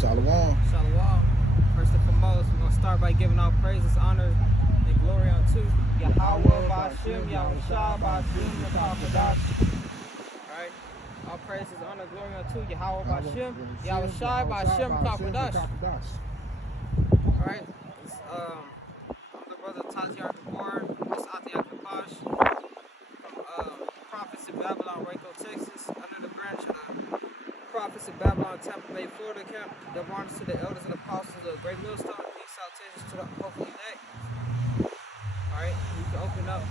Shalom. Shalom. First and foremost, we're going to start by giving all praises, honor, and glory unto Yahweh, Ba'Shem, Yahushua, Ba'Shem, the Prophets. Alright? All praises, honor, glory unto Yahweh, Ba'Shem, Yahushua, Ba'Shem, Prophets. Alright? I'm the brother Taziar Gabar, this Atiya Kapash, from Prophets in Babylon, Waco, Texas, under the branch of the Prophets in Babylon, Tampa Bay, Florida camp. Double honors to the elders and apostles of the Great Millstone. Peace, salutations to the hopeful elect. Alright, you can open up.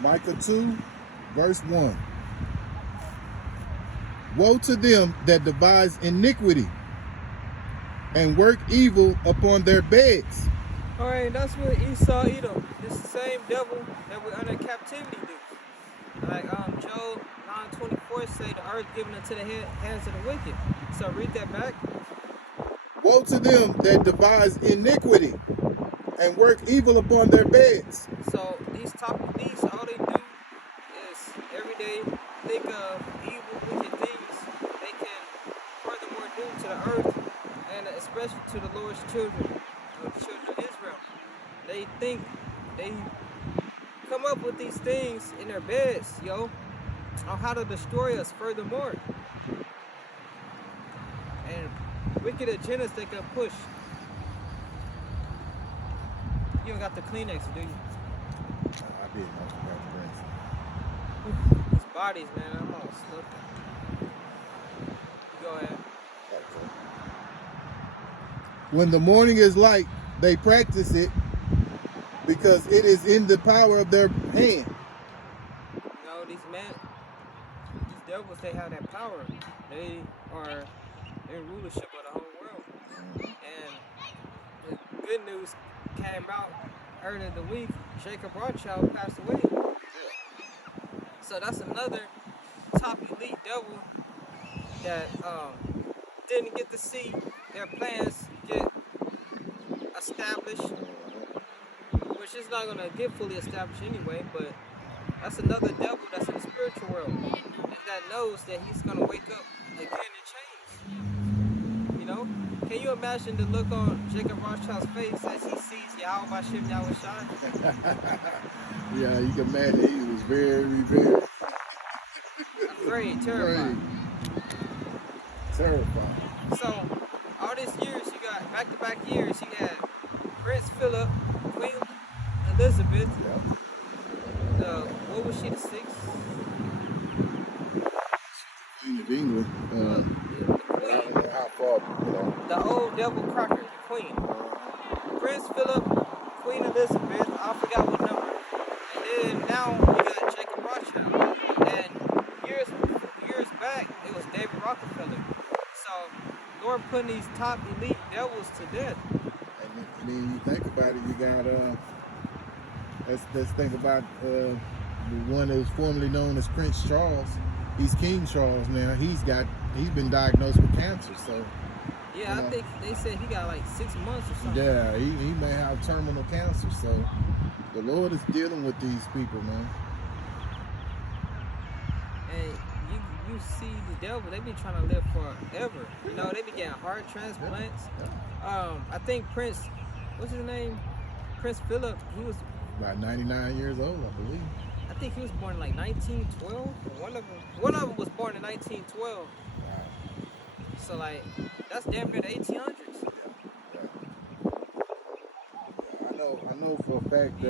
Micah 2, verse 1. Woe to them that devise iniquity and work evil upon their beds. Alright, that's what Esau Edom. This the same devil that we're under captivity do. Like Job 9:24 say the earth given into the hands of the wicked. So read that back. Woe to them that devise iniquity and work evil upon their beds. So these all they do is every day think of evil, wicked things they can furthermore do to the earth, and especially to the Lord's children, the children of Israel. They think they come up with these things in their beds, on how to destroy us furthermore. And wicked agendas they can push. You don't got the Kleenex, do you? I did. These bodies, man, I'm all slipping. Go ahead. When the morning is light, they practice it because it is in the power of their hand. These devils, they have that power. They are in rulership of the whole world. And the good news came out earlier in the week. Jacob Rothschild passed away. So that's another top elite devil that didn't get to see their plans get established, which is not going to get fully established anyway, but that's another devil that's in the spiritual world that knows that he's going to wake up again and change. Can you imagine the look on Jacob Rothschild's face as he sees Yahweh Ba'Shem Yahushua? Yeah, you can imagine he was very, very afraid, terrified. Terrified. So, all these years, you got back-to-back years, you had Prince Philip, Queen Elizabeth, what was she, the sixth? Queen of England. The queen. How far, The old devil cracker, the queen. Prince Philip, Queen Elizabeth, I forgot what number. And then now you got Jacob Rothschild. And years back, it was David Rockefeller. So, Lord putting these top elite devils to death. And then you think about it, you got let's think about the one that was formerly known as Prince Charles. He's King Charles now. He's been diagnosed with cancer. So yeah, I think they said he got like 6 months or something. Yeah, he may have terminal cancer. So the Lord is dealing with these people, man. And you see the devil, they be trying to live forever. They be getting heart transplants. I think Prince, what's his name? Prince Philip, he was about 99 years old, I believe. I think he was born in like 1912. One of them was born in 1912. Wow. So like, that's damn near the 1800s. I know for a fact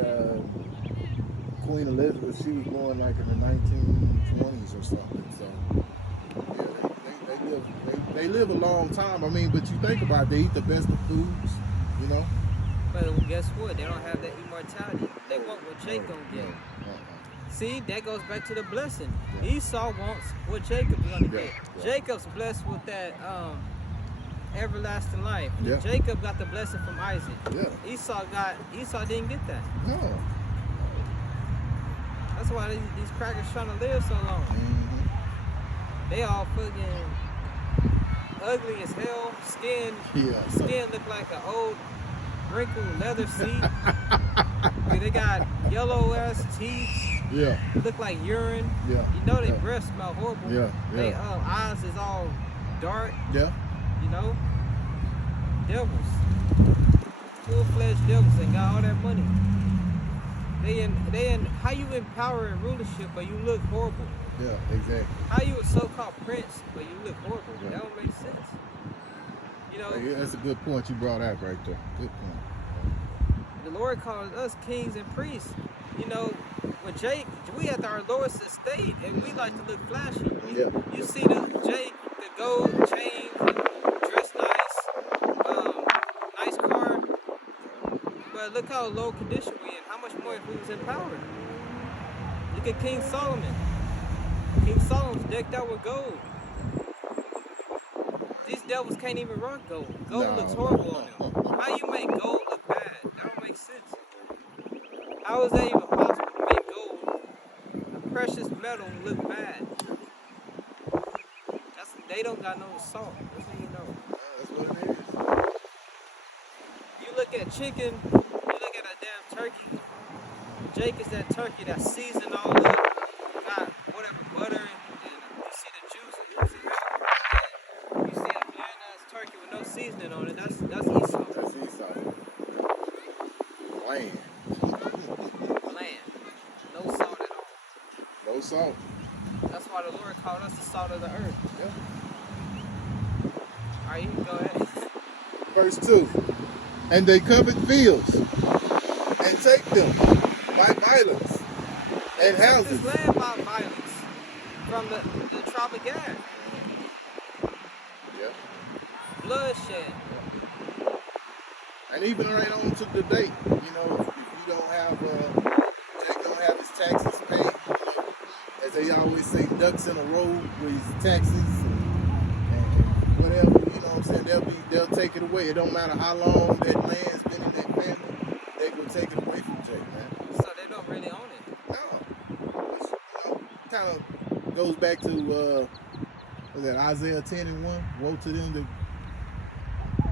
Queen Elizabeth, she was born like in the 1920s or something. So yeah, they live a long time. I mean, but you think about it, they eat the best of foods, But guess what? They don't have that immortality. They want what Jacob gonna get. See, that goes back to the blessing. Esau wants what Jacob's gonna get. Jacob's blessed with that everlasting life. Jacob got the blessing from Isaac. Esau didn't get that. No. That's why these crackers trying to live so long. They all fucking ugly as hell. Skin look like an old wrinkled leather seat. They got yellow ass teeth. Look like urine. Their breath smell horrible. Their eyes is all dark. You know, devils, full-fledged devils, and got all that money. They in how you in power and rulership, but you look horrible. Yeah, exactly. How you a so-called prince, but you look horrible. Yeah. That don't make sense. You know, Yeah, that's a good point you brought out right there. Good point. the Lord calls us kings and priests. You know, when Jake, we at our lowest estate, and we like to look flashy. You see the Jake, the gold chain, dressed nice, nice car. But look how low condition we in. How much more if we was in power? Look at King Solomon. King Solomon's decked out with gold. These devils can't even rock gold. Gold looks horrible on them. How you make gold look bad? That don't make sense. How is that even possible to make gold, a precious metal, look bad? They don't got no salt. That's how you know. That's what it is. You look at chicken, you look at a damn turkey. Jake is that turkey that's seasoned all up, got whatever butter, and you see the juice. You see a bland ass turkey with no seasoning on it. That's Esau. That's Esau. Bland. Bland. No salt at all. No salt. That's why the Lord called us the salt of the earth. Yeah. All right, you can go ahead. Verse 2. And they covet fields and take them by violence and houses. This land by violence from the tribe of Gad. Yeah. Bloodshed. And even right on to the date, you know, if you don't have, Jake don't have his taxes paid, you know, as they always say, ducks in a row with his taxes and whatever, you know what I'm saying, they'll take it away. It don't matter how long that land's been in that family, they gonna take it away from Jake, man. So they don't really own it. No. Which, you know, kind of goes back to, was that Isaiah 10 and 1? Woe to them that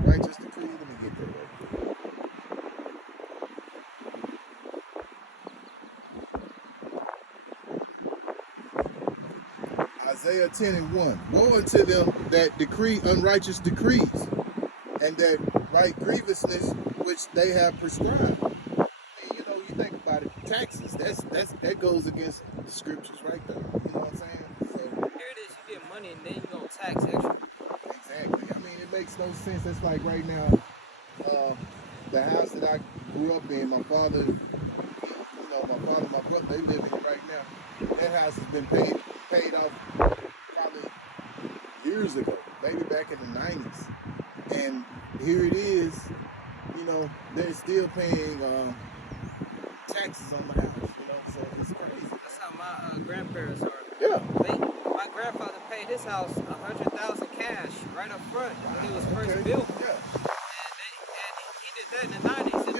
righteous decree. Let me get that right. Isaiah 10 and 1. Woe unto them that decree unrighteous decrees, and that write grievousness which they have prescribed. And, you know, you think about it, taxes, that goes against the scriptures right there. You know what I'm saying? So Here it is, you get money and then you gonna tax extra. exactly. I mean, it makes no sense. That's like right now, the house that I grew up in, my father, my brother, they live in it right now. That house has been paid off probably years ago, maybe back in the 90s. And here it is, you know, they're still paying taxes on the house, you know, so it's crazy. That's how my grandparents are. Yeah. My grandfather paid his house $100,000 cash right up front when it was first built. Yeah. And he did that in the 90s. And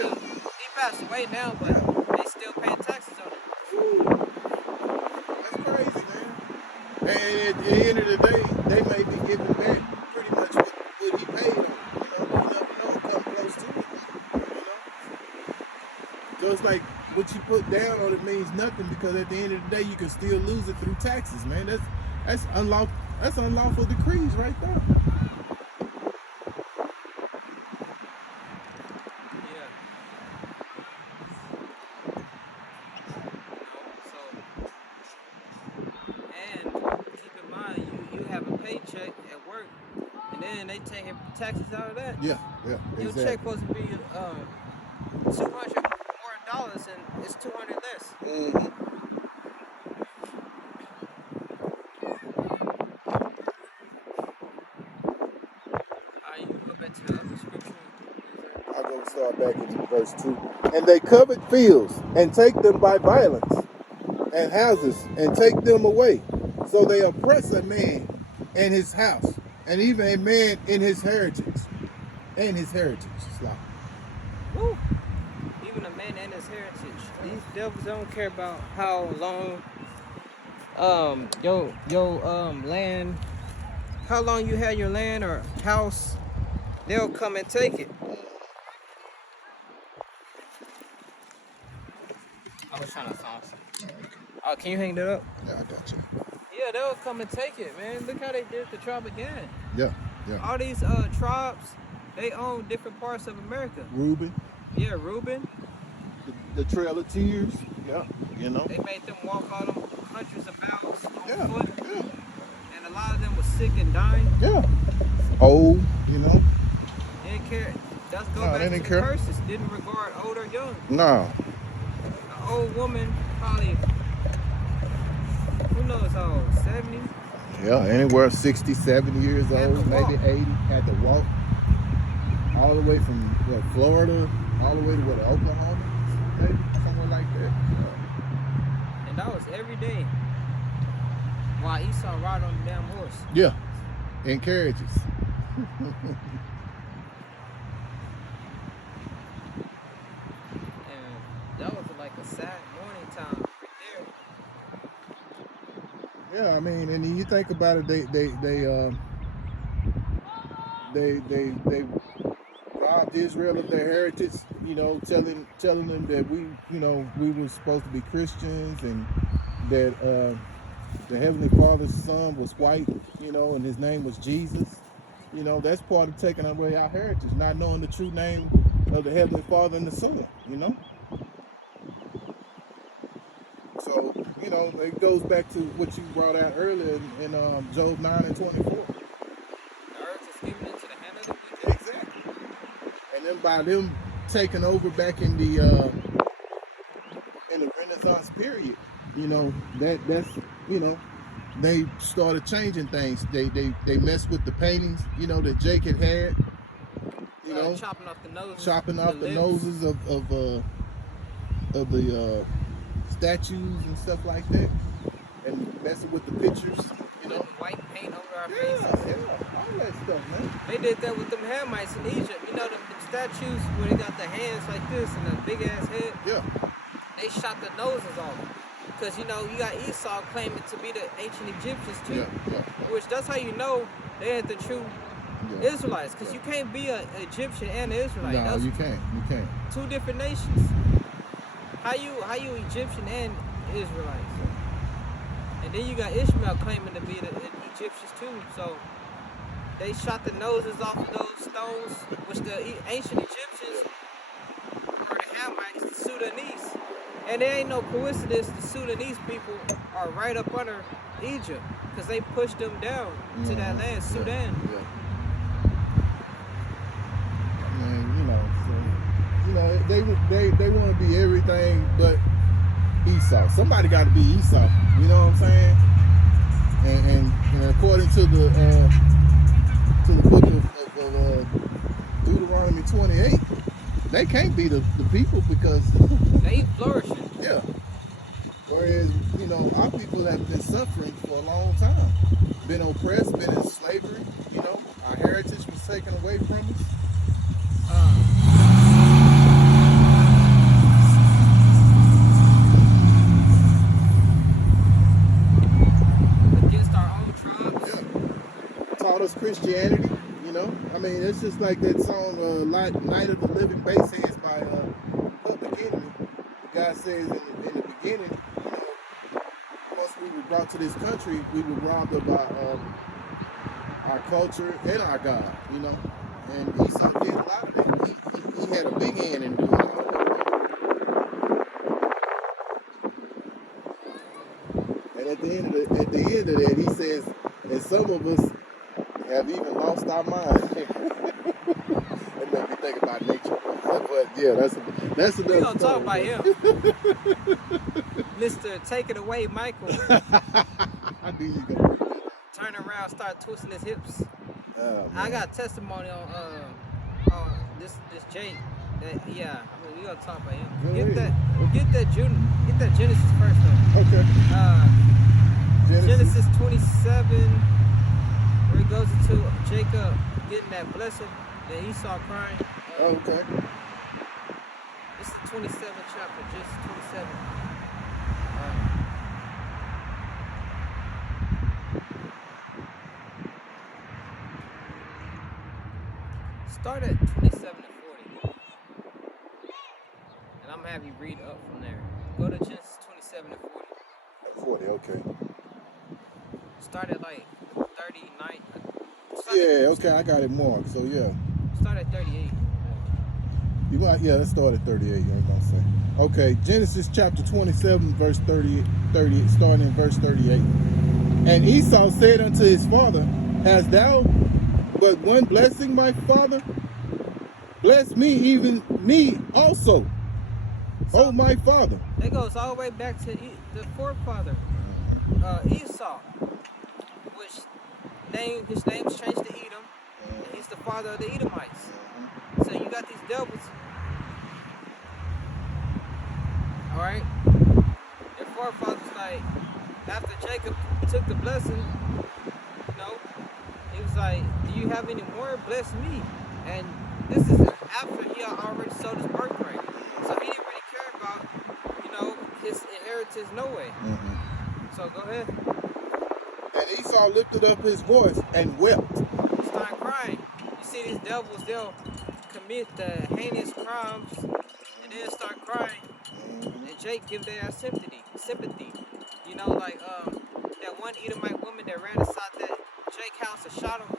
he passed away now, but they still paying taxes on it. Ooh. That's crazy, man. And at the end of the day, they may be giving back pretty much what he paid on it. You know, you never know, come close to it. You know? So it's like what you put down on it means nothing, because at the end of the day, you can still lose it through taxes, man. That's unlawful. That's unlawful decrees right there. Yeah. And keep in mind, you have a paycheck at work, and then they take taxes out of that. Yeah, exactly. Your check supposed to be $200 more dollars, and it's $200 less. Mm-hmm. You can go back to the other scripture. I'll go start back in verse 2. And they covet fields and take them by violence, and houses and take them away. So they oppress a man in his house, and even a man in his heritage. And his heritage. It's like, Woo. Even a man and his heritage. These devils don't care about how long your land, how long you had your land or house. They'll come and take it. I was trying to find something. Oh, can you hang that up? yeah, I got you. Yeah, they'll come and take it, man. Look how they did the tribe again. Yeah, yeah. All these tribes, they own different parts of America. Reuben. Yeah, Reuben. The Trail of Tears. Yeah, you know. They made them walk all them hundreds of miles on Yeah, foot. yeah, And a lot of them was sick and dying. yeah. Old, you know. They didn't care. That's go No, back they to didn't the care. curses. Didn't regard old or young. No. An old woman, probably, who knows how old, 70? Yeah, anywhere 60, 70 years Had to old, maybe walk. 80, had to walk all the way from Florida, all the way to Oklahoma, maybe somewhere like that. And that was every day. While Esau rode on the damn horse. Yeah, in carriages. And that was like a sad morning time right there. Yeah, I mean, and then you think about it, they robbed Israel of their heritage, you know, telling them that we were supposed to be Christians, and that the Heavenly Father's son was white, you know, and his name was Jesus. You know, that's part of taking away our heritage, not knowing the true name of the Heavenly Father and the Son, you know. So, you know, it goes back to what you brought out earlier in Job 9 and 24. The earth is given into the hand of the wicked. Exactly. And then by them taking over back in the Renaissance period, you know, that's you know, they started changing things. They messed with the paintings, you know, that Jake had, you know, chopping off the noses, noses of the statues and stuff like that, and messing with the pictures, you know, white paint over our faces. faces. All that stuff, man. They did that with them Hamites in Egypt. You know, the statues where they got the hands like this and a big ass head. Yeah. They shot the noses off. Because, you know, you got Esau claiming to be the ancient Egyptians too. Yeah. Which that's how you know they ain't the true Israelites. Because you can't be an Egyptian and an Israelite. No, you can't. You can't. Two different nations. How you Egyptian and Israelites? And then you got Ishmael claiming to be the Egyptians too. So they shot the noses off of those stones, which the ancient Egyptians were the Hamites, the Sudanese. And there ain't no coincidence the Sudanese people are right up under Egypt because they pushed them down to that land, Sudan. Yeah. I mean, they want to be everything but Esau. Somebody got to be Esau. You know what I'm saying? And according to the book of Deuteronomy 28, they can't be the people because they flourishing. Yeah. Whereas, you know, our people have been suffering for a long time. Been oppressed, been in slavery, you know, our heritage was taken away from us. Against our own tribes. Yeah. Taught us Christianity, you know. I mean, it's just like that song, Night of the Living Bassheads by Public Enemy. The guy says in the beginning, you know, once we were brought to this country, we were robbed of our culture and our God, you know. And Esau did a lot of that. He had a big hand in doing all that. And at the end of that, he says, and some of us have even lost our mind. It made me think about nature. But yeah, that's another. We gonna talk about him. Mr. Take It Away, Michael. I knew you gonna bring that. Turn around, start twisting his hips. Oh, I got testimony on this Jake. That I mean we gonna talk about him. Get that Genesis first though. Okay. Genesis 27, where he goes into Jacob getting that blessing that Esau crying. Okay. This is the 27th chapter, just 27. Start at 27 and 40. And I'm gonna have you read up from there. Go to Genesis 27 and 40. 40, okay. Start at like 39. Yeah, okay, I got it marked. So yeah. Start at 38. You want, yeah, let's start at 38, you ain't gonna say. Okay, Genesis chapter 27, verse 30, starting in verse 38. And Esau said unto his father, hast thou but one blessing, my father? Bless me, even me also, So, oh my father. That goes all the way back to the forefather, Esau, which his name's changed to Edom, and he's the father of the Edomites. So you got these devils. Alright? Their forefathers, like, after Jacob took the blessing, you know, he was like, do you have any more? Bless me. And this is after he had already sold his birthright. So he didn't really care about, you know, his inheritance no way. So go ahead. And Esau lifted up his voice and wept. He started crying. You see these devils, they'll commit the heinous crimes and then start crying. And Jake give their sympathy. You know, like that one Edomite woman that ran inside that Jake house and shot him.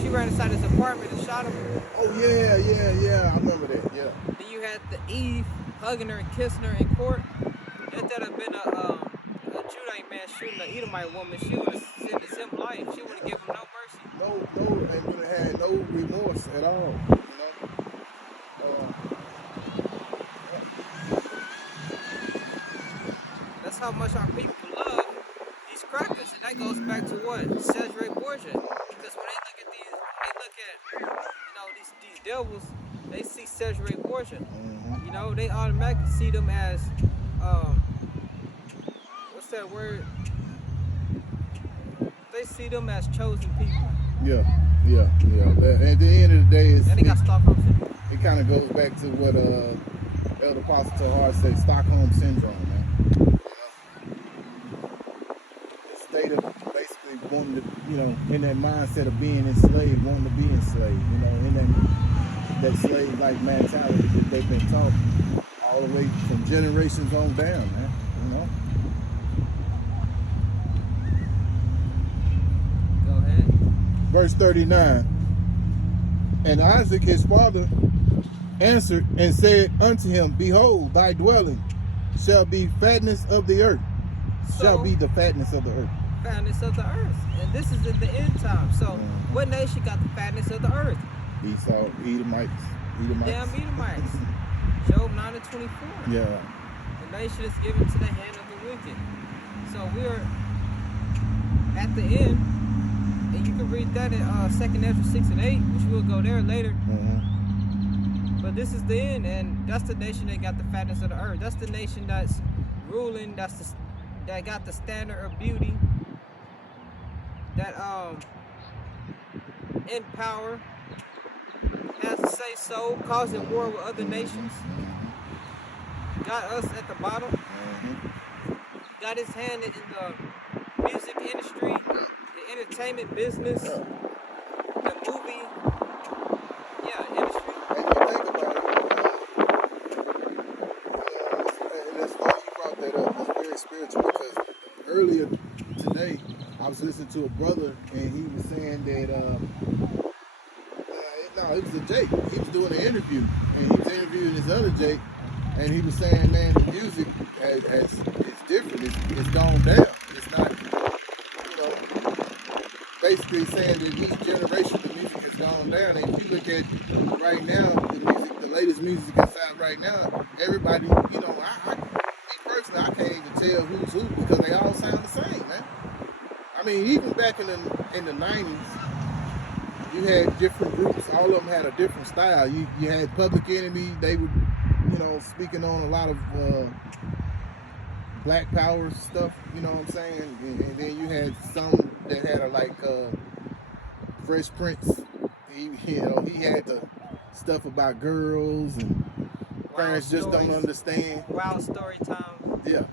She ran inside his apartment and shot him. Oh yeah, I remember that, yeah. Then you had the Eve hugging her and kissing her in court. If that had been a Judite man shooting an Edomite woman, she would have sentenced him life. She wouldn't give him no mercy. No, and would have had no remorse at all, you know. That's how much our people love these crackers, and that goes back to what? Cesare Borgia. Because when they look at you know, these devils, they see Cesare Borgia. You know, they automatically see them as what's that word? They see them as chosen people. Yeah. At the end of the day, And they got Stockholm syndrome. It kind of goes back to what Elder Apostle Tahar said, Stockholm syndrome, man. The state of basically wanting to, you know, in that mindset of being enslaved, wanting to be enslaved, you know, in that slave-like mentality that they've been taught all the way from generations on down, man, you know. Go ahead. Verse 39. And Isaac his father answered and said unto him, behold, thy dwelling shall be fatness of the earth. Shall be the fatness of the earth. Fatness of the earth. And this is at the end time. So what nation got the fatness of the earth? Esau, Edomites. Damn Edomites. Job 9:24. Yeah. The nation is given to the hand of the wicked. So we're at the end, and you can read that in 2nd Ezra 6 and 8, which we'll go there later. But this is the end, and that's the nation that got the fatness of the earth. That's the nation that's ruling. That got the standard of beauty. That in power, has to say so, causing war with other nations. Got us at the bottom. Got his hand in the music industry, the entertainment business, the movie, industry. And you think about it, and that's funny you brought that up. That's very spiritual because earlier today I was listening to a brother and he was saying that no, it was a Jake. He was doing an interview and he was interviewing this other Jake and he was saying, man, the music it's different. It's gone down. It's not, you know, basically saying that each generation the music has gone down. And if you look at right now, the latest music that's out right now, everybody, you know, me personally, I can't even tell who's who because they all sound the same, man. I mean, even back in the 90s, you had different groups. All of them had a different style. You had Public Enemy. They were, you know, speaking on a lot of Black Power stuff. You know what I'm saying? And then you had some that had like Fresh Prince. He had the stuff about girls and parents just don't understand. Wild story time. Yeah.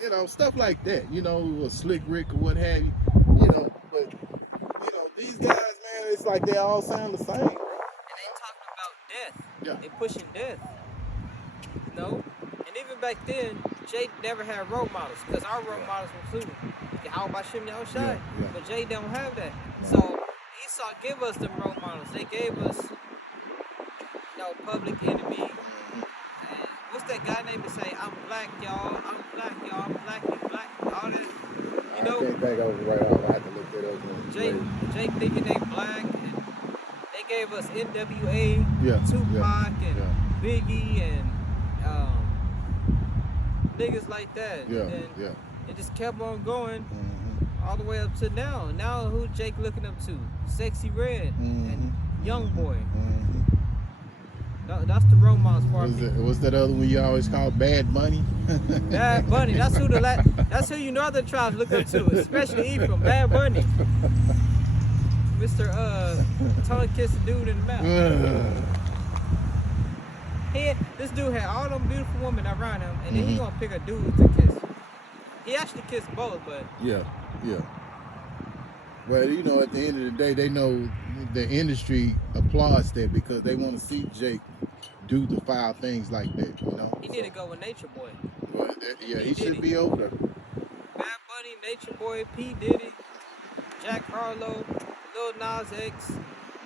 You know, stuff like that, you know, a Slick Rick or what have you, you know, but, you know, these guys, man, it's like they all sound the same, bro. And they talking about death. Yeah. They pushing death. You know? And even back then, Jay never had role models, because our role models included How about Shem Yahushai? Yeah, yeah. But Jay don't have that. No. So Esau give us them role models. They gave us, Public Enemy. And what's that guy name to say, I'm black, y'all. I'm black, y'all. I'm black, you black. All that. I can't think of it right off. I have to look that up. Jake thinking they black. And they gave us NWA, Yeah, Tupac, yeah, and yeah. Biggie, and niggas like that. Yeah, And yeah. it just kept on going. Mm-hmm. All the way up to now. Now who Jake looking up to? Sexy Red and Young Boy. That's the role models for our people. What's that other one you always call Bad Bunny? Bad Bunny. That's who you northern tribes look up to, especially Ephraim. Bad Bunny. Mr. Tongue kissing dude in the mouth. This dude had all them beautiful women around him, and then he gonna pick a dude to kiss. He actually kissed both, but yeah. Well, at the end of the day, they know the industry applauds that because they want to see Jake do the foul things like that. He need to go with Nature Boy. Well, he should be over there. Bad Bunny, Nature Boy, P Diddy, Jack Harlow, Lil Nas X.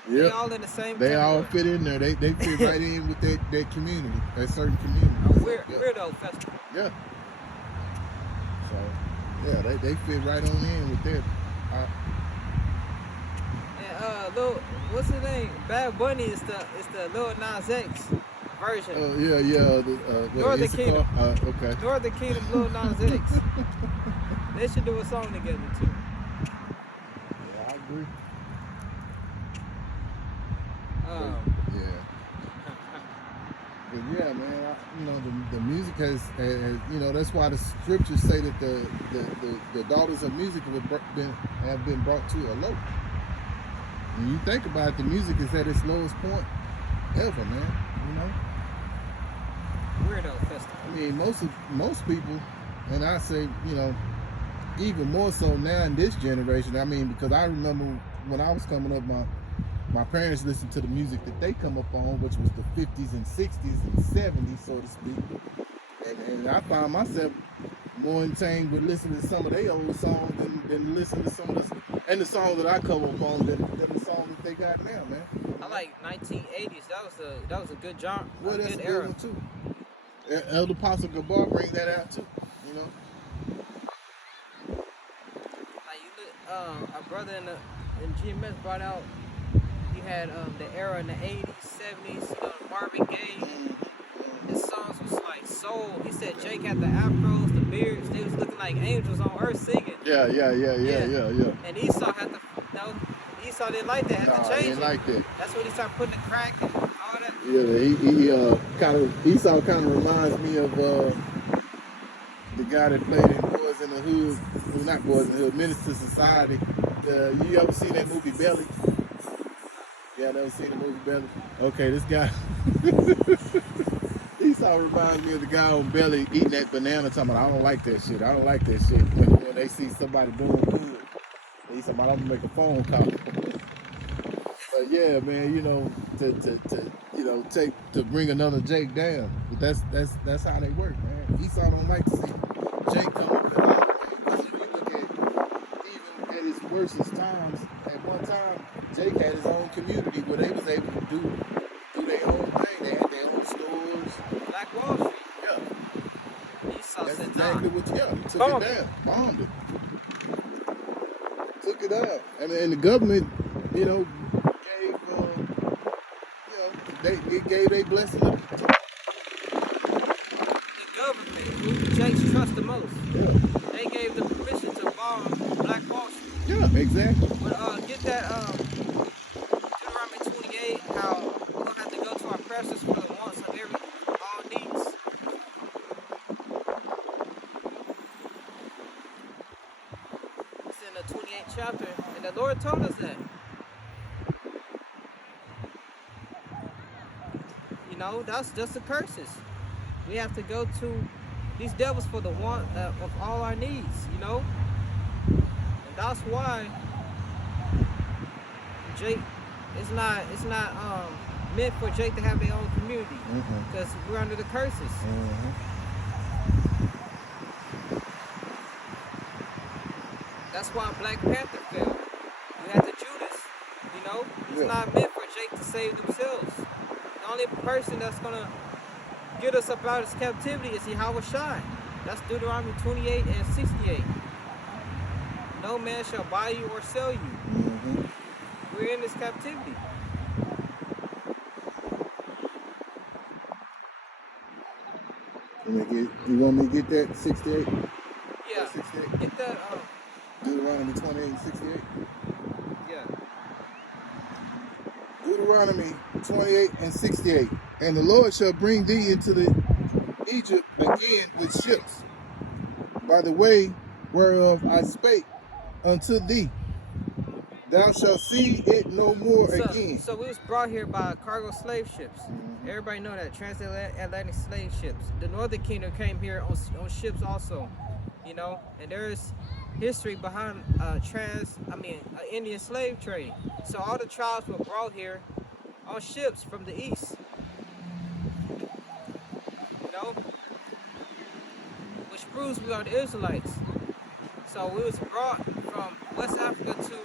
They all in the same. They category. all fit in there. They fit right in with that community, that certain community. Weirdo festival. Yeah. So they fit right on in with that. And what's his name? Bad Bunny is the Lil Nas X version. Northern Kingdom. Okay. Northern Kingdom Lil Nas X. They should do a song together too. Yeah, I agree. But yeah, man. The music has that's why the scriptures say that the daughters of music have been brought to a low. When you think about it, the music is at its lowest point ever, man. Weirdo festival. I mean, most people, and I say, even more so now in this generation. I mean, because I remember when I was coming up, my parents listened to the music that they come up on, which was the 50s and 60s and 70s, so to speak. And I found myself more entertained with listening to some of their old songs than listening to some of the songs that I come up on than the songs that they got now, man. I like 1980s. That was a good genre. Well, that's good a era good one too. Elder Apostle Gabar bring that out too. Like you look, our brother in GMS brought out. You had the era in the 80s, 70s, Marvin Gaye. His songs was like soul. He said Jake had the afros, the beards. They was looking like angels on earth singing. Yeah. And Esau had Esau didn't like that. Had to change didn't like that. That's when he started putting the crack and all that. Yeah, Esau kind of reminds me of the guy that played in Boys in the Hood. Well, not Boys in the Hood, Minister Society. You ever seen that movie Belly? Yeah, I never seen the movie Belly. Okay, this guy Esau reminds me of the guy on Belly eating that banana, talking about, I don't like that shit. When they see somebody doing good, they say, I'm gonna make a phone call. But yeah, man, to bring another Jake down. But that's how they work, man. Esau don't like to see Jake come up at all, man. Because if you look at even at his worstest times, at one time, Jake had his own community where they was able to do their own thing. They had their own stores. Black Wall Street. Yeah. Esau That's said, exactly what took it down. Bombed it. Took it out. And the government, gave they gave their blessing. The government, who Jake's trust the most. Yeah. They gave the permission to bomb Black Wall Street. Yeah, exactly. But get that Deuteronomy 28, how we're gonna have to go to our oppressors for the wants of all needs. It's in the 28th chapter, and the Lord told us that. That's just the curses. We have to go to these devils for the want of all our needs, And that's why Jake, it's not meant for Jake to have their own community, because we're under the curses. That's why Black Panther fell. You had the Judas. You know, it's Yeah. not meant for Jake to save themselves. The only person that's gonna get us up out of this captivity is Yahweh Shai. That's Deuteronomy 28 and 68. No man shall buy you or sell you. Mm-hmm. We're in this captivity. You want me to get that 68? Yeah. 68? Get that. Deuteronomy 28 and 68. Yeah. Deuteronomy 28 and 68. And the Lord shall bring thee into the Egypt again with ships, by the way whereof I spake unto thee. Thou shalt see it no more again. So we was brought here by cargo slave ships. Everybody know that, transatlantic slave ships. The Northern Kingdom came here on ships also, you know. And there's history behind Indian slave trade. So all the tribes were brought here on ships from the east, you know, which proves we are the Israelites. So we was brought from West Africa to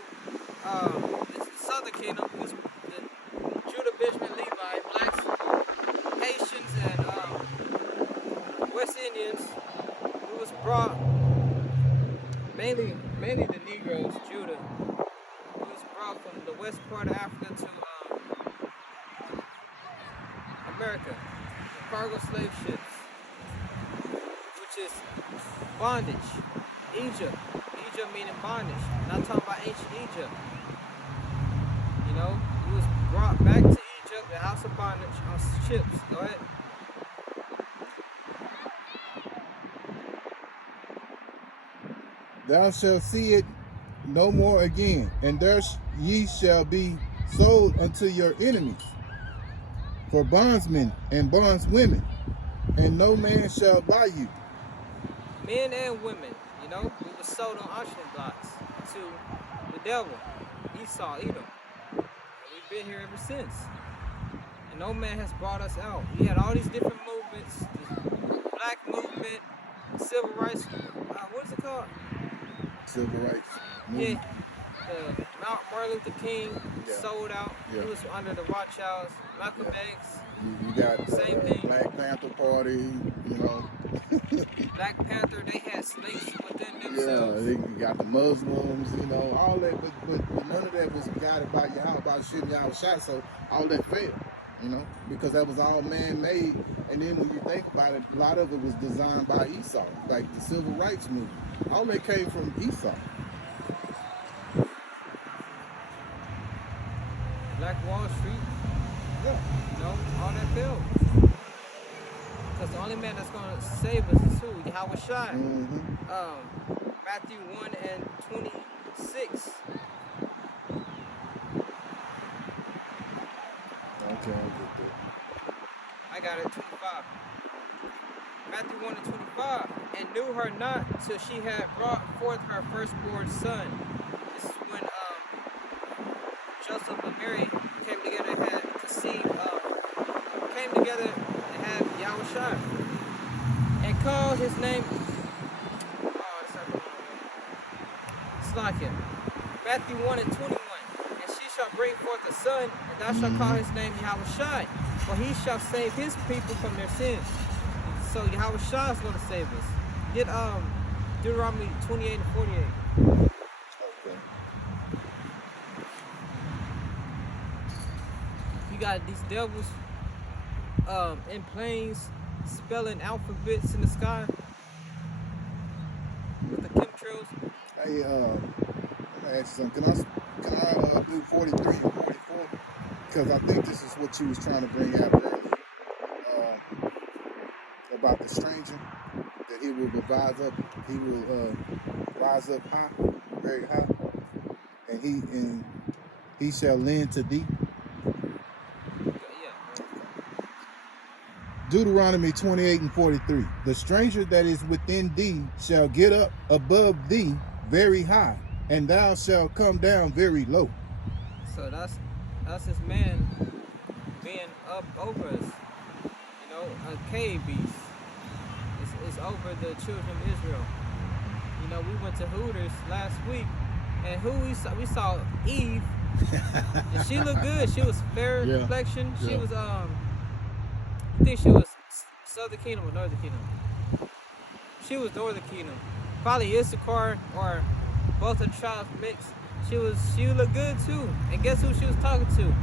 the Southern Kingdom. It was the Judah, Benjamin, Levi, blacks, Haitians, and West Indians. We was brought mainly the Negroes, Judah. We was brought from the west part of Africa to America, the cargo slave ships, which is bondage. Egypt meaning bondage. Not talking about ancient Egypt. You know, we was brought back to Egypt, the house of bondage, on ships. Go ahead. Thou shalt see it no more again, and there ye shall be sold unto your enemies for bondsmen and bondswomen, and no man shall buy you. Men and women, you know, we were sold on auction blocks to the devil, Esau, Edom. And we've been here ever since. And no man has brought us out. We had all these different movements, the black movement, civil rights, what is it called? Civil rights movement. Yeah, Martin Luther King sold out. Yeah. He was under the Rothschilds, Malcolm X. You got same thing. Black Panther Party, you know. Black Panther, they had snakes within themselves. Yeah, you got the Muslims, you know, all that, but none of that was guided by Yahweh Shem Yahweh Shai, so all that failed, you know, because that was all man-made. And then when you think about it, a lot of it was designed by Esau, like the civil rights movement. All that came from Esau. Black Wall Street, Yeah. you know, all that failed. Because the only man that's going to save us is who? Yahweh Shai. Matthew 1 and 26. Okay, I'll get that. I got it, 25. Matthew 1 and 25. And knew her not till she had brought forth her firstborn son. This is when Joseph and Mary came together and had conceived, came together and had Yahweh Shai. And called his name, Slakin. Matthew 1 and 21. And she shall bring forth a son, and thou shalt call his name Yahweh Shai, for he shall save his people from their sins. So Yahweh Shai is going to save us. Get Deuteronomy 28 and 48. Okay. You got these devils in planes spelling alphabets in the sky with the chemtrails. Hey, I'm gonna ask you something. Can I do 43 and 44? Because I think this is what you was trying to bring out earlier about the stranger, that he will rise up high, very high, and he shall lend to thee. Deuteronomy 28 and 43. The stranger that is within thee shall get up above thee very high, and thou shalt come down very low. So that's his man being up over us. You know, a cave beast. It's over the children of Israel. You You know, we went to Hooters last week, and who we saw Eve. And she looked good. She was fair complexion. She was I think she was Southern Kingdom or Northern Kingdom. She was Northern Kingdom. Probably Issachar or both the tribes mixed. She looked good too. And guess who she was talking to?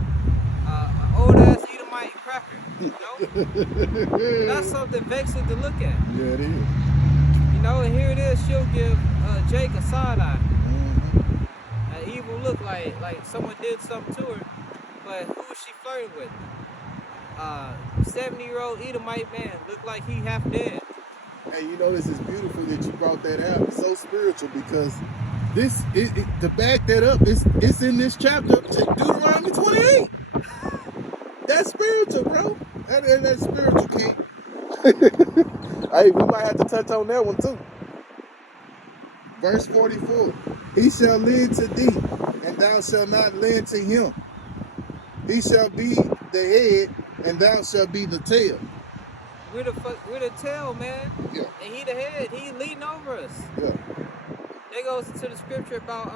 Old ass Edomite cracker. You know? That's something vexing to look at. Yeah, it is. You know, and here it is, she'll give Jake a side eye. An evil look like someone did something to her. But who is she flirting with? 70-year-old Edomite man, looked like he half dead. Hey, you know, this is beautiful that you brought that out. It's so spiritual because to back that up, it's in this chapter, Deuteronomy 28. That's spiritual, bro. That's spiritual, King. Hey, we might have to touch on that one too. Verse 44. He shall lend to thee, and thou shalt not lend to him. He shall be the head, and thou shalt be the tail. We're the tail, man. Yeah. And he the head. He leading over us. Yeah. That goes into the scripture about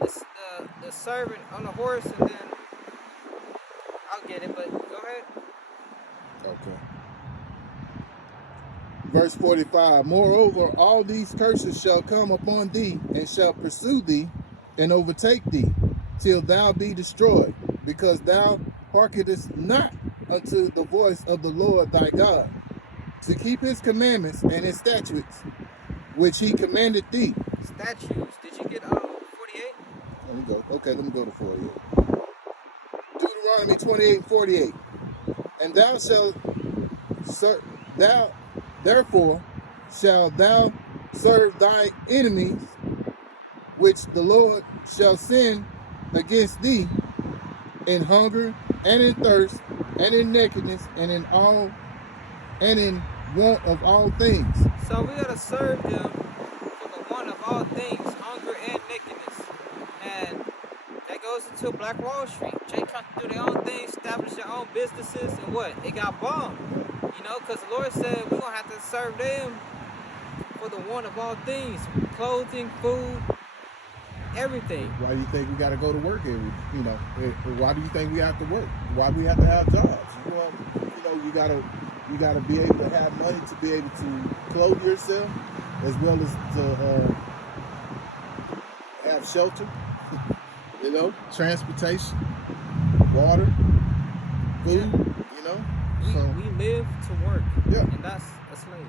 the servant on the horse, and then I'll get it, but go ahead. Okay. Verse 45. Moreover, all these curses shall come upon thee, and shall pursue thee, and overtake thee, till thou be destroyed, because thou hearkenest not unto the voice of the Lord thy God, to keep his commandments and his statutes, which he commanded thee. Statutes. Did you get 48? Let me go. Okay, let me go to 48. Deuteronomy 28:48. And thou shalt therefore shalt thou serve thy enemies, which the Lord shall send against thee, in hunger and in thirst and in nakedness and in want of all things. So we gotta serve them for the want of all things, hunger and nakedness. And that goes into Black Wall Street. Jay trying to do their own thing, establish their own businesses, and what? It got bombed. You know, because the Lord said we're gonna have to serve them for the want of all things. Clothing, food, everything. Why do you think we got to go to work why do you think we have to work? Why do we have to have jobs? Well, you gotta be able to have money to be able to clothe yourself, as well as to have shelter, transportation, water, food, We live to work. Yeah. And that's a slave.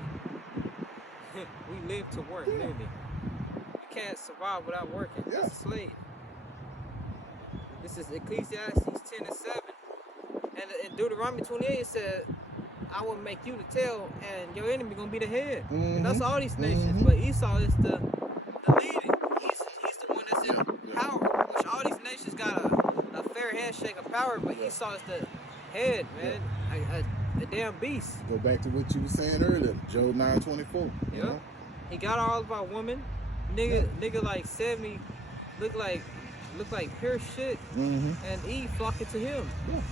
We live to work, literally. You can't survive without working. Yeah. That's a slave. This is Ecclesiastes 10:7. And in Deuteronomy 28 it said, I will make you the tail and your enemy gonna be the head. And that's all these nations. But Esau is the leader. He's the one that's in power. Which all these nations got a fair handshake of power, but Esau is the head, man. A damn beast. Go back to what you were saying earlier, Job 9:24. Yeah. He got all of our women. Nigga like 70 look like pure shit. And Eve flocking to him. Yeah.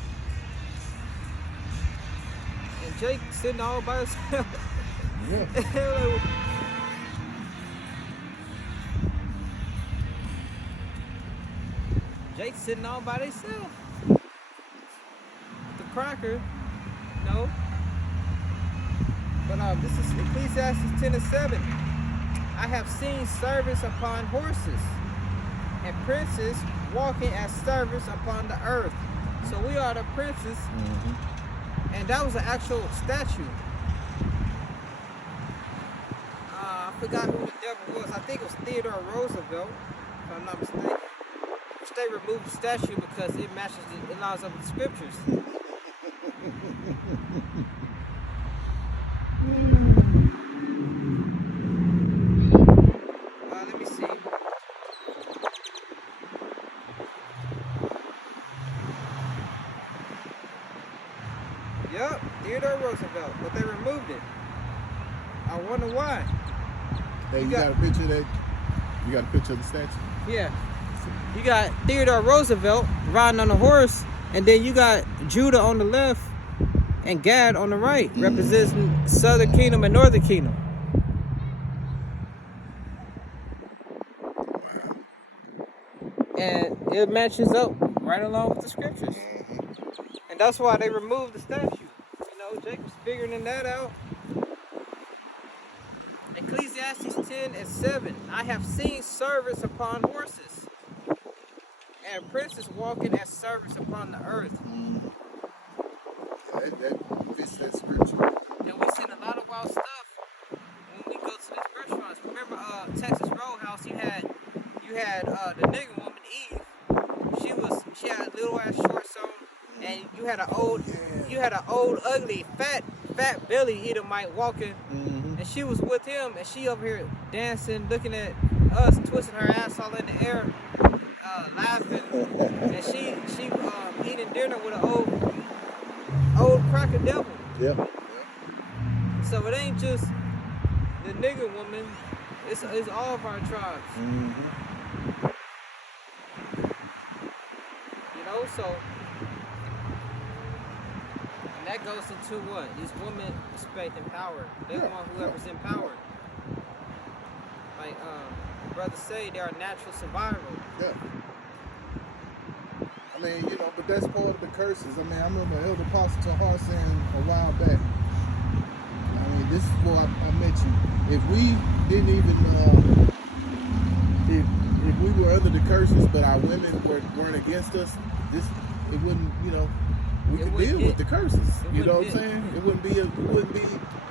And Jake sitting all by himself. Yeah. Jake sitting all by himself. The cracker, no. But this is Ecclesiastes 10:7. I have seen servants upon horses, and princes walking as servants upon the earth. So we are the princes. And that was an actual statue. I forgot who the devil was. I think it was Theodore Roosevelt, if I'm not mistaken. Which they removed the statue because it lines up with the scriptures. Let me see. Yep, Theodore Roosevelt, but they removed it. I wonder why. Hey, you got a picture of that? You got a picture of the statue? Yeah. You got Theodore Roosevelt riding on a horse, and then you got Judah on the left and Gad on the right, representing Southern Kingdom and Northern Kingdom. And it matches up right along with the scriptures. And that's why they removed the statue. You know, Jacob's figuring that out. Ecclesiastes 10:7. I have seen servants upon horses, and princes walking as servants upon the earth. That fits that scripture. And we've seen a lot of wild stuff when we go to these restaurants. Remember, Texas Roadhouse, you had the nigger woman Eve. She had a little ass shorts on, and you had an old ugly fat belly Edomite walking, and she was with him, and she over here dancing, looking at us, twisting her ass all in the air, laughing, and she eating dinner with an old cracker devil. Yep. So it ain't just the nigger woman, it's all of our tribes. You know, so, and that goes into what? These women respecting power. They want whoever's in power. Like brothers say, they are natural survival. Yeah. I mean, you know, but that's part of the curses. I mean, I remember Elder Apostle Tahar saying a while back, I mean, this is what I mentioned. If we didn't even, if we were under the curses, but our women weren't against us, it wouldn't, you know, we could deal with the curses. You know what I'm saying? It wouldn't be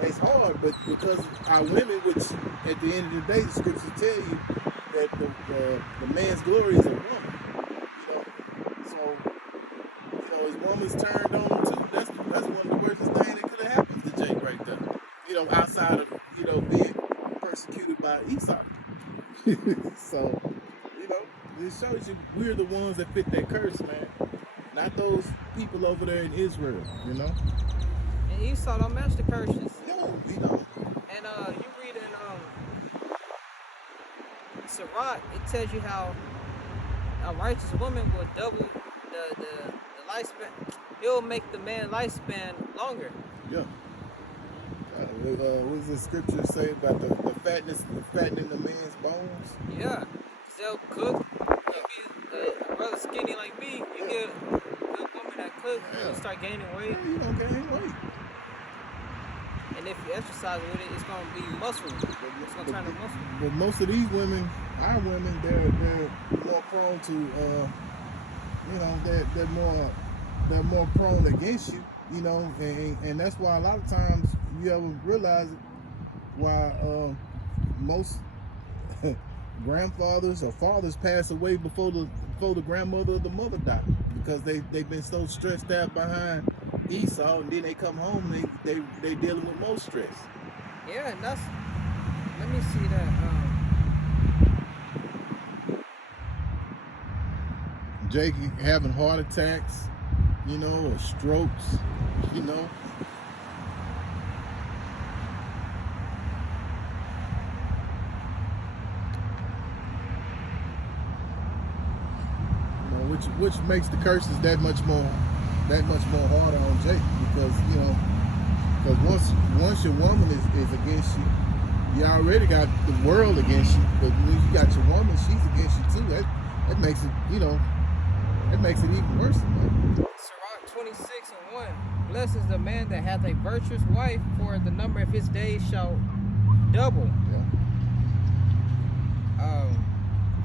as hard, but because our women, which at the end of the day, the scriptures tell you that the man's glory is a woman. You know, so you know, his woman's turned on him too. That's one of the worst things that could have happened to Jake right there. You know, outside of being persecuted by Esau. So, you know, it shows you we're the ones that fit that curse, man. Not those people over there in Israel, you know? And Esau don't match the curses. No, he don't. And you read in Sirach, it tells you how a righteous woman will double the lifespan. It'll make the man lifespan longer. Yeah. What does the scripture say about the fattening the man's bones? Yeah. They'll cook. You be a brother skinny like me, you get a good woman that cooks, you'll start gaining weight. Yeah, you don't gain weight. And if you exercise with it, it's going to be muscle. It's going to turn to muscle. But most of these women, our women, they're more prone to, you know, they're more prone against you, you know, and that's why a lot of times you ever realize why most grandfathers or fathers pass away before the grandmother or the mother died, because they've been so stressed out behind Esau, and then they come home and they dealing with more stress. Yeah, and that's, let me see that. Jake having heart attacks, you know, or strokes, you know. Which makes the curses that much more harder on Jake, because you know, because once your woman is against you, you already got the world against you, but when you got your woman, she's against you too. That makes it, you know, that makes it even worse than that. Sirach 26:1. Blessed is the man that hath a virtuous wife, for the number of his days shall double. Yeah.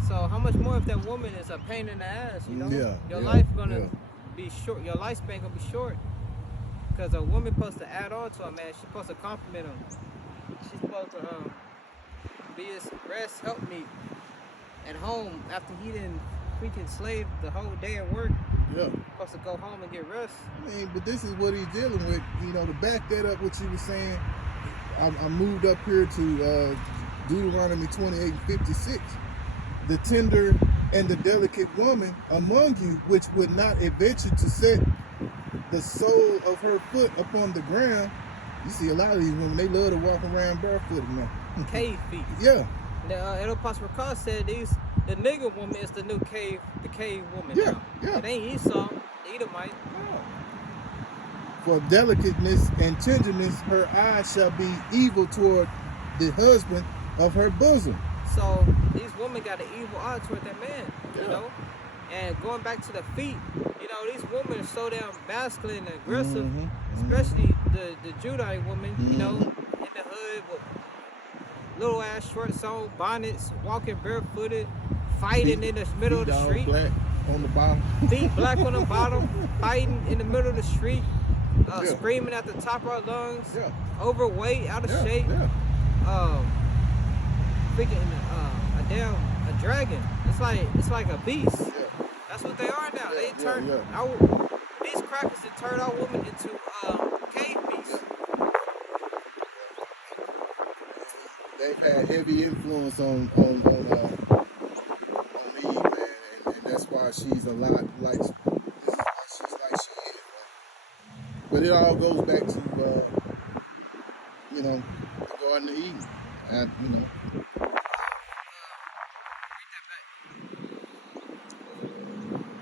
So how much more if that woman is a pain in the ass, you know? Yeah. Your life gonna be short. Your lifespan gonna be short. Because a woman supposed to add on to a man. She's supposed to compliment him. She's supposed to be his rest helpmeet at home after he didn't freaking slave the whole day at work. Yeah. Supposed to go home and get rest. I mean, but this is what he's dealing with. You know, to back that up, what you were saying, I moved up here to Deuteronomy 28:56. The tender and the delicate woman among you, which would not adventure to set the sole of her foot upon the ground. You see a lot of these women, they love to walk around barefooted now. Cave feet. Yeah. The Apostle Paul said the nigger woman is the new cave woman. Yeah, now. yeah. It ain't Esau, Edomite. For delicateness and tenderness, her eyes shall be evil toward the husband of her bosom. So these women got an evil eye toward that man, you know? And going back to the feet, you know, these women are so damn masculine and aggressive, especially the Judite women, you know, in the hood with little ass shorts on, bonnets, walking barefooted, fighting in the middle of the street. Black on the bottom. Feet black on the bottom, fighting in the middle of the street, screaming at the top of our lungs, overweight, out of shape, freaking a dragon. It's like a beast. That's what they are now. They turn these crackers that turn our women into cave beasts. They've had heavy influence on Eve, man, and that's why she's a lot like she's like she is. Man. But it all goes back to you know, the Garden of Eden, and you know.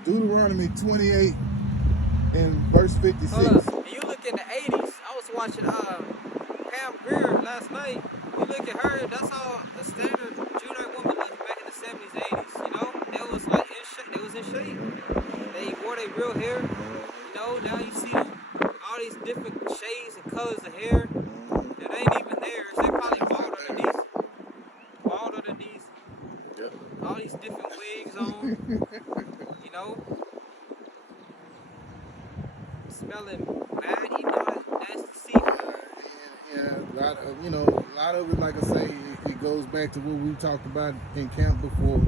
Deuteronomy 28 and verse 56. Hold up. And you look in the 80s. I was watching Pam Grier last night. You look at her. That's how a standard Judite woman looked back in the 70s, 80s. You know, they was like in shape. They was in shape. They wore their real hair. You know, now you see all these different shades and colors of hair. It ain't even theirs. They probably bald underneath. Bald underneath. All these different wigs on. You know, smelling bad, eating all that nasty seafood. You know, a lot of it, like I say, it goes back to what we talked about in camp before,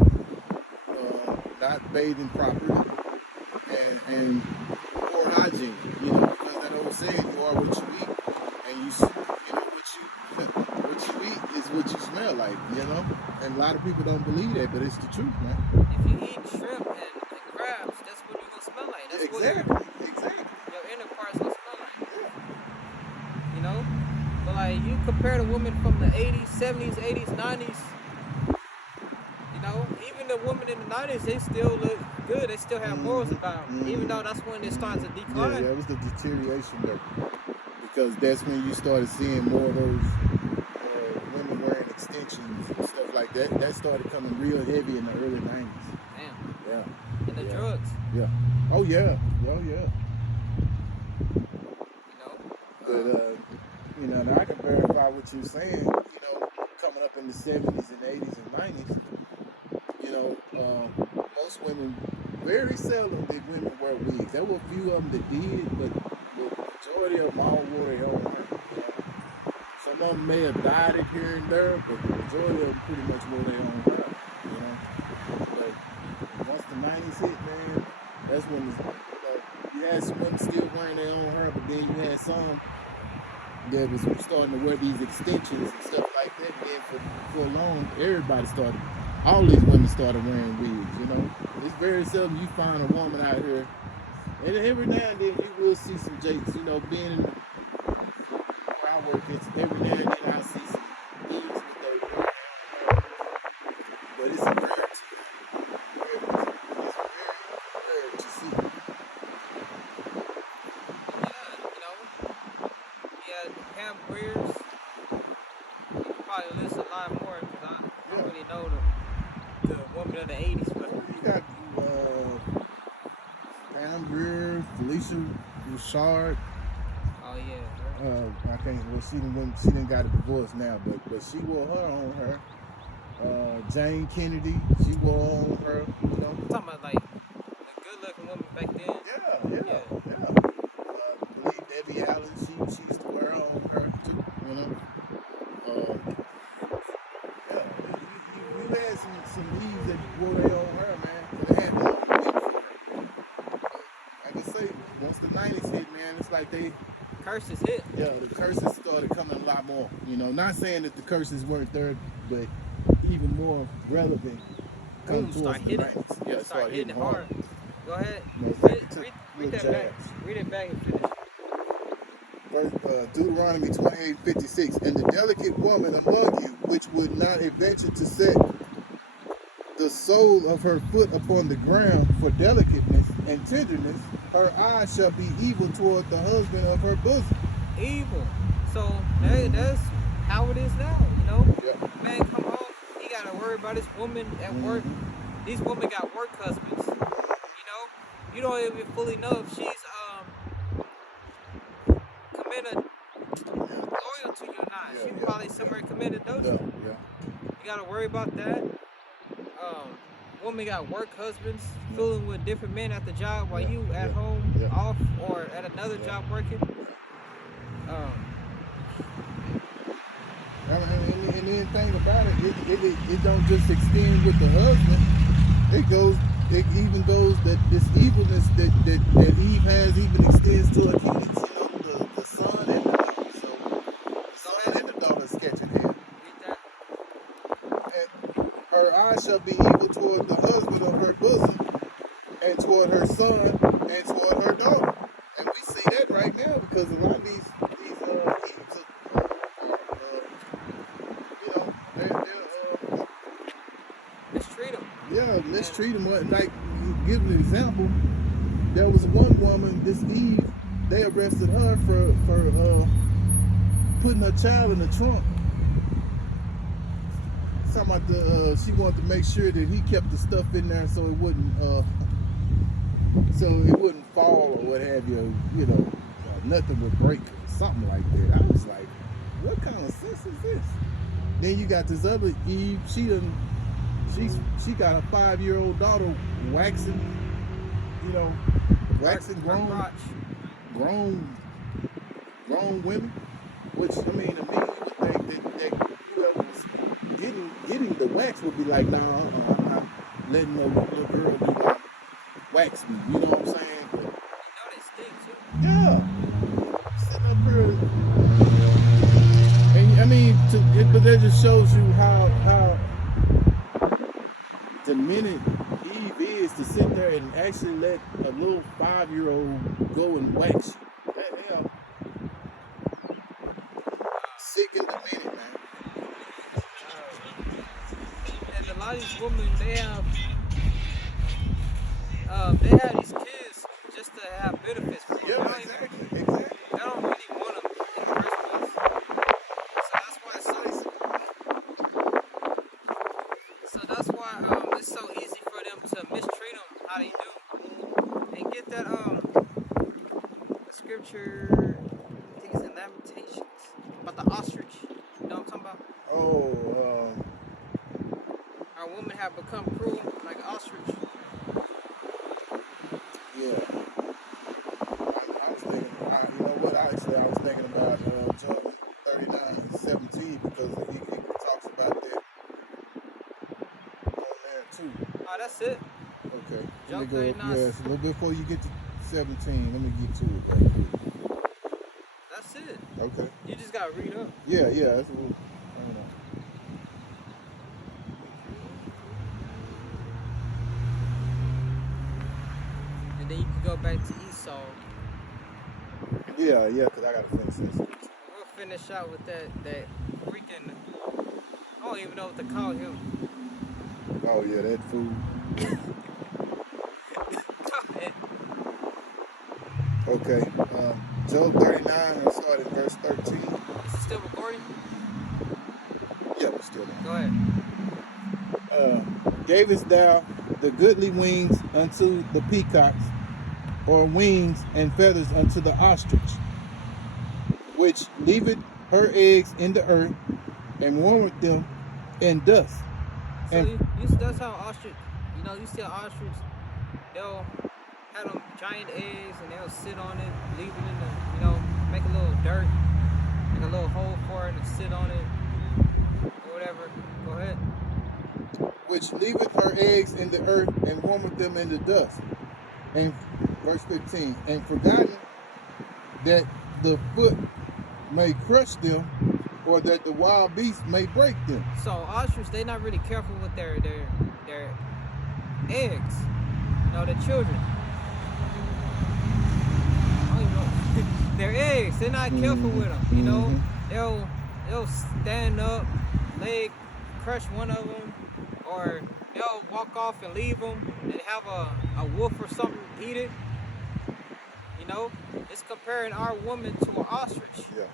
not bathing properly and poor hygiene. You know, because that old saying, you are what you eat, and what you eat is what you smell like. You know, and a lot of people don't believe that, but it's the truth, man. If you eat shrimp and crabs, that's what you're gonna smell like. That's exactly. Your inner parts gonna smell like. You know? But like you compare the women from the 80s, 70s, 80s, 90s, you know, even the women in the 90s, they still look good. They still have morals about them, even though that's when it starts to decline. Yeah, that was the deterioration though. Because that's when you started seeing more of those women wearing extensions and stuff like that. That started coming real heavy in the early 90s. Damn. Yeah. And the drugs. Yeah. Oh yeah. Oh yeah. You know? But you know, now I can verify what you're saying, you know, coming up in the 70s and 80s and 90s, you know, most women, very seldom did women wear wigs. There were a few of them that did, but the majority of them all wore their own hair. You know? Some of them may have dyed it here and there, but the majority of them pretty much wore their own hair, you know. But once the 90s hit, man, that's when you had some women still wearing their own hair, but then you had some that was starting to wear these extensions and stuff like that. Then for long, all these women started wearing wigs, you know. It's very seldom you find a woman out here, and every now and then you will see some jakes, you know, being in where I work, it's every now and then I see some dudes with their hair, but it's a rarity. It's very rare to see. Pam Grier's probably list a lot more because I don't really know the woman of the 80s. But you got Pam Grier, Felicia Rashard. Oh yeah. I can't. Well, she didn't got a divorce now, but she wore her own hair. Jane Kennedy, she wore her own hair. You know. I'm talking about like the good-looking woman back then. Yeah. I believe Debbie Allen, she used to wear her own hair too. You know. You had some leaves that wore their own hair, man. They had long wigs for her. Like I say, once the 90s hit, man, it's like they curses hit. Yeah, the curses started coming a lot more. You know, not saying that the curses weren't there, but even more relevant. Boom, start hitting. Yeah, start hitting hard. Go ahead. Read that back. Read it back and finish. Deuteronomy 28:56. And the delicate woman among you, which would not adventure to set the sole of her foot upon the ground for delicateness and tenderness, her eyes shall be evil toward the husband of her bosom. Evil. So that's how it is now, you know? Yeah. Man come home, he gotta worry about his woman at work. These women got work husbands. you don't even fully know if she's committed loyal to you or not. She probably somewhere committed adultery. Yeah. You gotta worry about that. Women got work husbands fooling with different men at the job while you at home off or at another job working. And then think about it don't just extend with the husband. It even goes that this evilness that Eve has even extends to her kids. You know, the son and the daughter. So the son and the daughter is catching hell. And her eyes shall be evil toward the husband of her bosom, and toward her son, and toward her daughter. And we see that right now because a lot of these kids mistreat them. Yeah, mistreat them. Like, give an example. There was one woman, this Eve, they arrested her for putting her child in the trunk. Talking about she wanted to make sure that he kept the stuff in there so it wouldn't fall or what have you. You know, nothing would break, something like that. I was like, what kind of sense is this? Then you got this other Eve. She got a 5-year-old daughter waxing grown women. Which, I mean, to me, you would think that whoever was getting the wax would be like, nah, I'm not letting no little girl do like wax me. You know what I'm saying? But, they stink too. Yeah. Sitting up here. And I mean, but that just shows you how demented Eve is to sit there and actually let a little 5-year-old go and wax you. Hell, sick and demented, man. And a lot of these women, they have these kids just to have benefits for them. Yeah, exactly. They don't really want them in the first place. So that's why it's so easy for them to mistreat them how they do. And get that scripture, I think it's in Lamentations, about the ostrich. You know what I'm talking about? Oh, our women have become cruel like an ostrich. Yeah. I was thinking, you know what? I was thinking about John 39:17 because he talks about that on there too. Oh, that's it. Okay. John 39. Yes, a little bit before you get to 17. Let me get to it right quick. That's it. Okay. You just gotta read up. Yeah. That's what. I don't know. And then you can go back to Esau. Yeah, because I gotta finish this. We'll finish out with that freaking. I don't even know what to call him. Oh yeah, that fool. Okay. Job 39, we'll start at verse 13. Is it still recording? Yeah, we're still there. Go ahead. Gavest thou the goodly wings unto the peacocks, or wings and feathers unto the ostrich, which leaveth her eggs in the earth, and warmeth them in dust. So that's how ostrich, you see ostrich, they'll have them giant eggs and they'll sit on it, leave it in the, make a little dirt, make a little hole for it and sit on it, or whatever. Go ahead. Which leaveth her eggs in the earth and warmeth them in the dust. And verse 15, and forgotten that the foot may crush them, or that the wild beast may break them. So ostrich, they're not really careful with their eggs, their children. I don't even know. Their eggs, they're not careful with them. They'll stand up, leg crush one of them, or they'll walk off and leave them and have a wolf or something eat it. It's comparing our woman to an ostrich. Yeah.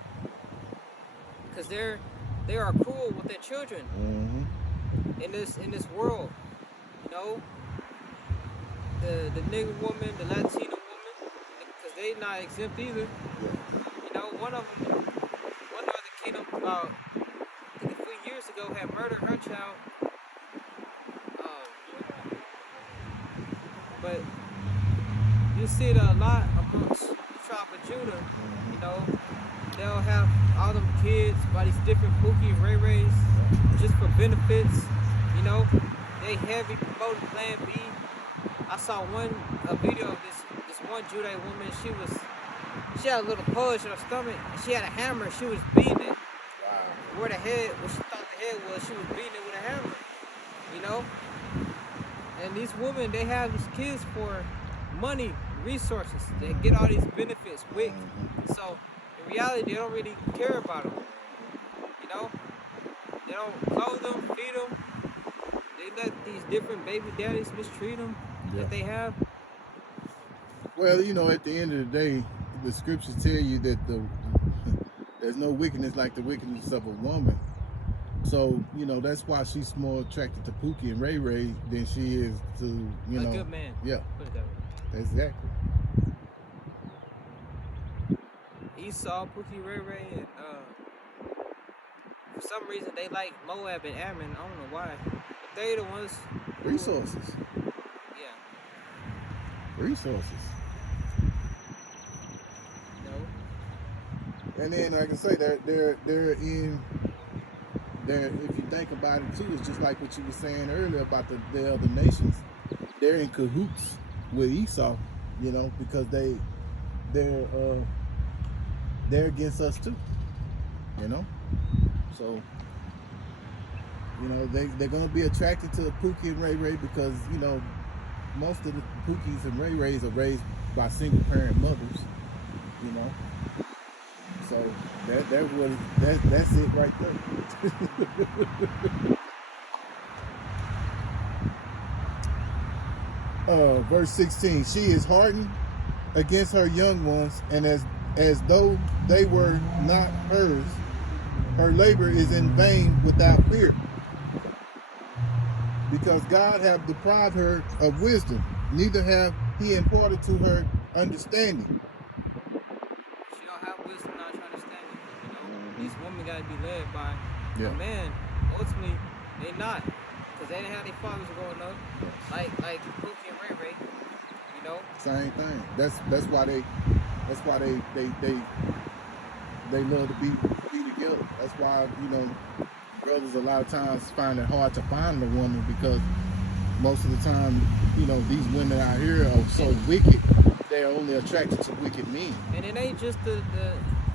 Because they are cruel with their children in this world. the nigger woman, the Latina woman, because they not exempt either. Yeah. You know, one of the kingdom about I think a few years ago had murdered her child. But you see it a lot amongst the tribe of Judah. You know, they'll have all them kids by these different Pookie and Ray Rays just for benefits. You know, they heavy promoting Plan B. I saw a video of this one Judite woman. She had a little pudge in her stomach, and she had a hammer. She was beating it. Wow. Where she thought the head was, she was beating it with a hammer. You know. And these women, they have these kids for money, resources. They get all these benefits quick. So in reality, they don't really care about them. You know, they don't clothe them, feed them. They let these different baby daddies mistreat them that they have. Well, you know, at the end of the day, the scriptures tell you that there's no wickedness like the wickedness of a woman. So, you know, that's why she's more attracted to Pookie and Ray Ray than she is to, you know. A good man. Yeah. Put it that way. Exactly. Esau, Pookie, Ray Ray, and for some reason they like Moab and Ammon. I don't know why. But they the ones. Resources. Yeah. Resources. No. And then, like I say, they're in. If you think about it too, it's just like what you were saying earlier about the other nations. They're in cahoots with Esau, you know, because they're against us too, you know. So, you know, they're gonna be attracted to Pookie and Ray Ray because, you know, most of the Pookies and Ray Rays are raised by single parent mothers, you know. So that's it right there. Verse 16, she is hardened against her young ones, and as though they were not hers, her labor is in vain without fear. Because God hath deprived her of wisdom, neither have he imparted to her understanding. These women got to be led by a man. Ultimately, they not, because they didn't have their fathers growing up, like Pookie and Ray Ray. You know. Same thing. That's why they love to be together. That's why, you know, brothers a lot of times find it hard to find a woman because most of the time, you know, these women out here are so wicked. They're only attracted to wicked men. And it ain't just the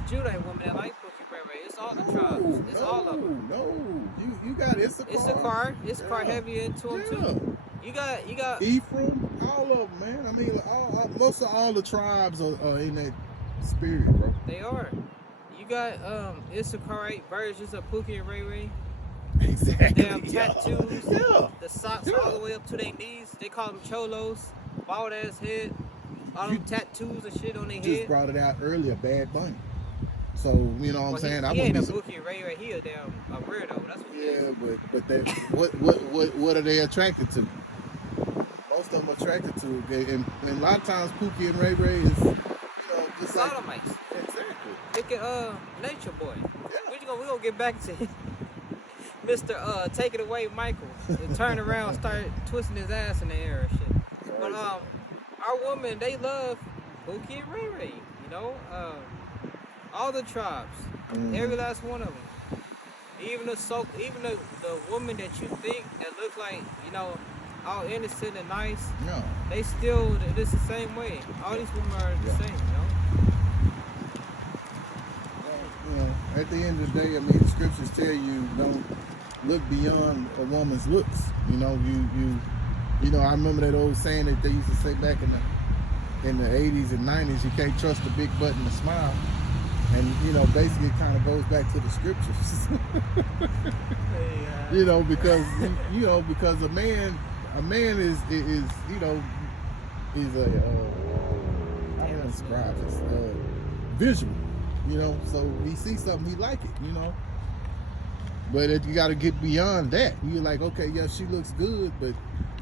Judite women that like Pookie Ray Ray. It's all the tribes. It's all of them. No, you got Issachar. Issachar heavy into them too. You got Ephraim. All of them, man. I mean, most of all the tribes are in that spirit, bro. They are. You got Issacharite versions of Pookie and Ray Ray. Exactly. They have tattoos. The socks all the way up to their knees. They call them cholos. Bald ass head. All them tattoos and shit on their head. Just brought it out earlier, Bad Bunny. So, you know what I'm saying? He ain't a Pookie and Ray Ray. He a damn a weirdo. That's what he is. But they, what are they attracted to? Most of them attracted to it. And a lot of times Pookie and Ray Ray is, you know, just sodomites. Like, exactly. Look at Nature Boy. Yeah. We gonna get back to Mr. Take It Away Michael. And turn around, start twisting his ass in the air and shit. But our women, they love Pookie and Ray Ray. You know, all the tribes, every last one of them. Even the woman that you think that look like, you know, all innocent and nice. No. They still, it's the same way. All these women are the same, you know. Well, you know, at the end of the day, I mean, the scriptures tell you don't look beyond a woman's looks. You know, you know, I remember that old saying that they used to say back in the 80s and 90s, you can't trust a big butt and a smile. And, you know, basically it kind of goes back to the scriptures. You know, because a man is you know, is a how do I describe this? Visual, you know. So he sees something, he like it, you know. But you got to get beyond that. You're like, okay, yeah, she looks good, but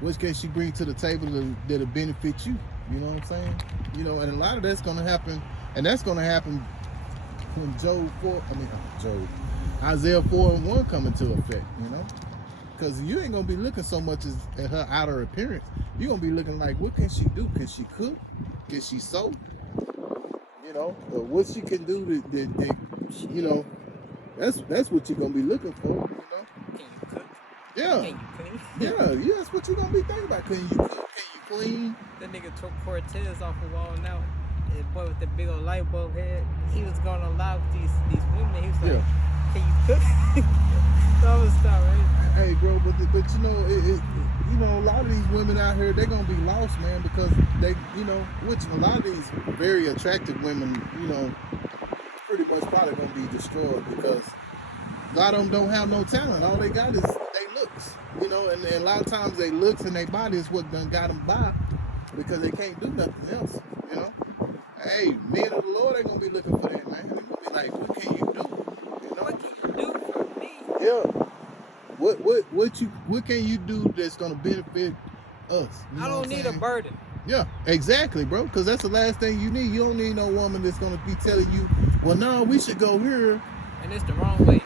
What can she bring to the table that'll benefit you? You know what I'm saying? You know, and a lot of that's gonna happen, and that's gonna happen when Isaiah 4:1 come into effect. You know, because you ain't gonna be looking so much at her outer appearance. You're gonna be looking like, what can she do? Can she cook? Can she sew? You know, or what she can do that you know, that's what you're gonna be looking for. You know. Can you cook? Yeah. Can you clean? Yeah, that's what you're gonna be thinking about. Can you cook? Can you clean? That nigga took Cortez off the wall now. That boy with the big old light bulb head. He was going on live with these women. He was like, can you cook? So I was stop, right? Hey, bro, but you know, you know, a lot of these women out here, they're gonna be lost, man, because they, you know, which a lot of these very attractive women, you know, pretty much probably gonna be destroyed because a lot of them don't have no talent. All they got is they looks, you know, and a lot of times they looks and their body is what done got them by because they can't do nothing else, you know. Hey, men of the Lord ain't gonna be looking for that, man. They're gonna be like, what can you do? You know? What can you do for me? Yeah. What can you do that's gonna benefit us? You know I don't need a burden. Yeah, exactly, bro. Because that's the last thing you need. You don't need no woman that's gonna be telling you, well, no, we should go here. And it's the wrong way.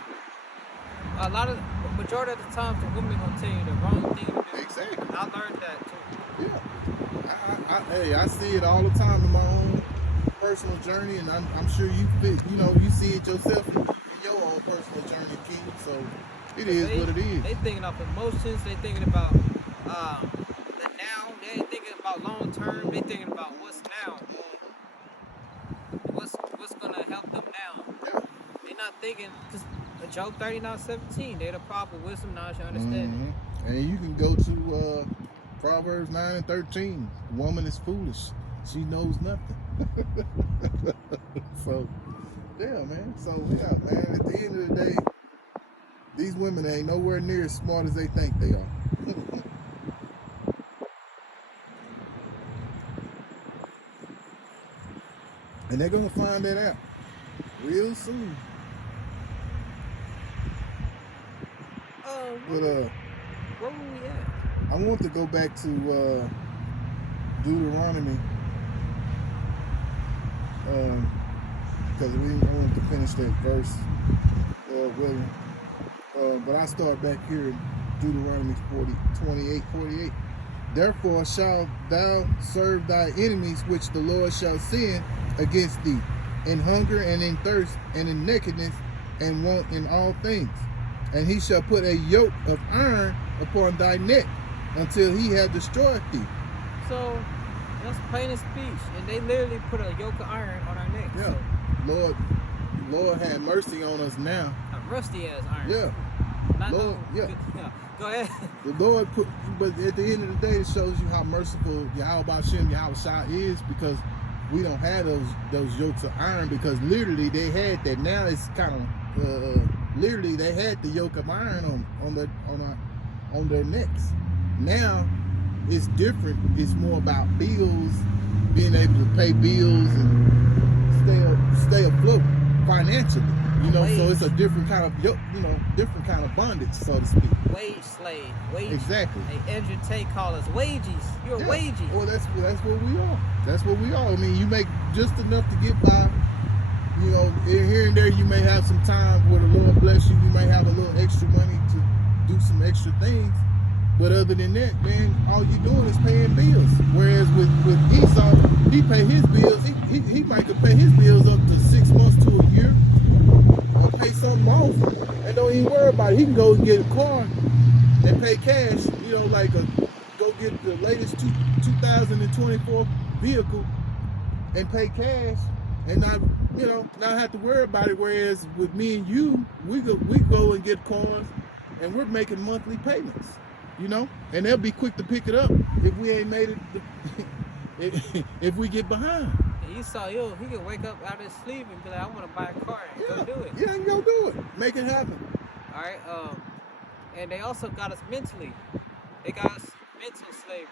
Majority of the time, the woman gonna tell you the wrong thing to do. Exactly. I learned that too. Yeah. I see it all the time in my own personal journey, and I'm sure you see it yourself in your own personal journey, King. So it is what it is. They thinking of emotions. They thinking about the now. They ain't thinking about long term. They thinking about what's now. What's gonna help them now. Yeah. They not thinking because Job 39:17. They the proper wisdom, knowledge, and understanding. And you can go to Proverbs 9:13. Woman is foolish. She knows nothing. So, yeah, man. So, yeah, man. At the end of the day, these women ain't nowhere near as smart as they think they are. And they're going to find that out real soon. But, where were we at? I want to go back to Deuteronomy. Because I wanted to finish that verse. But I start back here in Deuteronomy 48. Therefore shalt thou serve thy enemies which the Lord shall send against thee, in hunger and in thirst and in nakedness and want in all things. And he shall put a yoke of iron upon thy neck until he have destroyed thee. So that's plain and speech. And they literally put a yoke of iron on our neck. Yeah. So. Lord have mercy on us now. A rusty ass iron. Yeah. Lord, yeah. Go ahead. The Lord put, but at the end of the day, it shows you how merciful Yahweh Shai is, because we don't have those yokes of iron, because literally they had that. Now it's kind of literally they had the yoke of iron on their necks. Now it's different. It's more about bills, being able to pay bills and stay afloat financially. You know, so it's a different kind of different kind of bondage, so to speak. Wage slave. Wage. Exactly. They Andrew Tate call us wages. You're a wagey. Well, that's what we are. That's what we are. I mean, you make just enough to get by. You know, here and there you may have some time where the Lord bless you. You may have a little extra money to do some extra things. But other than that, man, all you're doing is paying bills. Whereas with Esau, he pay his bills. He might could pay his bills up to 6 months to a year, or pay something off, and don't even worry about it. He can go and get a car and pay cash. You know, like go get the latest 2024 vehicle and pay cash, and not have to worry about it. Whereas with me and you, we go and get cars, and we're making monthly payments. You know, and they'll be quick to pick it up if we ain't made it. If we get behind. Esau, he can wake up out of his sleep and be like, I want to buy a car and go do it. Yeah, and go do it. Make it happen. All right. And they also got us mentally. They got us mental slavery.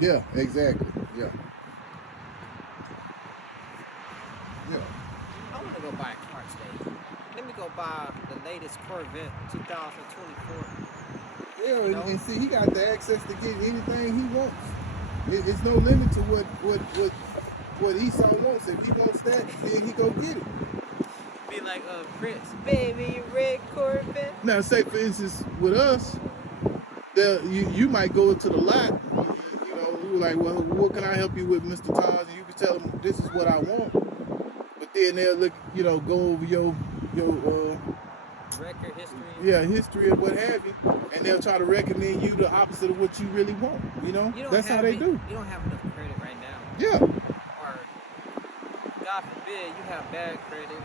Yeah, exactly. Yeah. I want to go buy a car today. Let me go buy the latest Corvette 2024. Yeah, You know? and see, he got the access to get anything he wants. It's no limit to what Esau wants. If he wants that, then he go get it. Be like Prince, baby, red Corvette. Now, say for instance, with us, you might go to the lot. You know, you like, well, what can I help you with, Mr. Todd? And you can tell them this is what I want. But then they'll look, go over your record history. Yeah, history or what have you, and they'll try to recommend you the opposite of what you really want. That's how they do. You don't have enough credit right now. Yeah. Or God forbid you have bad credit.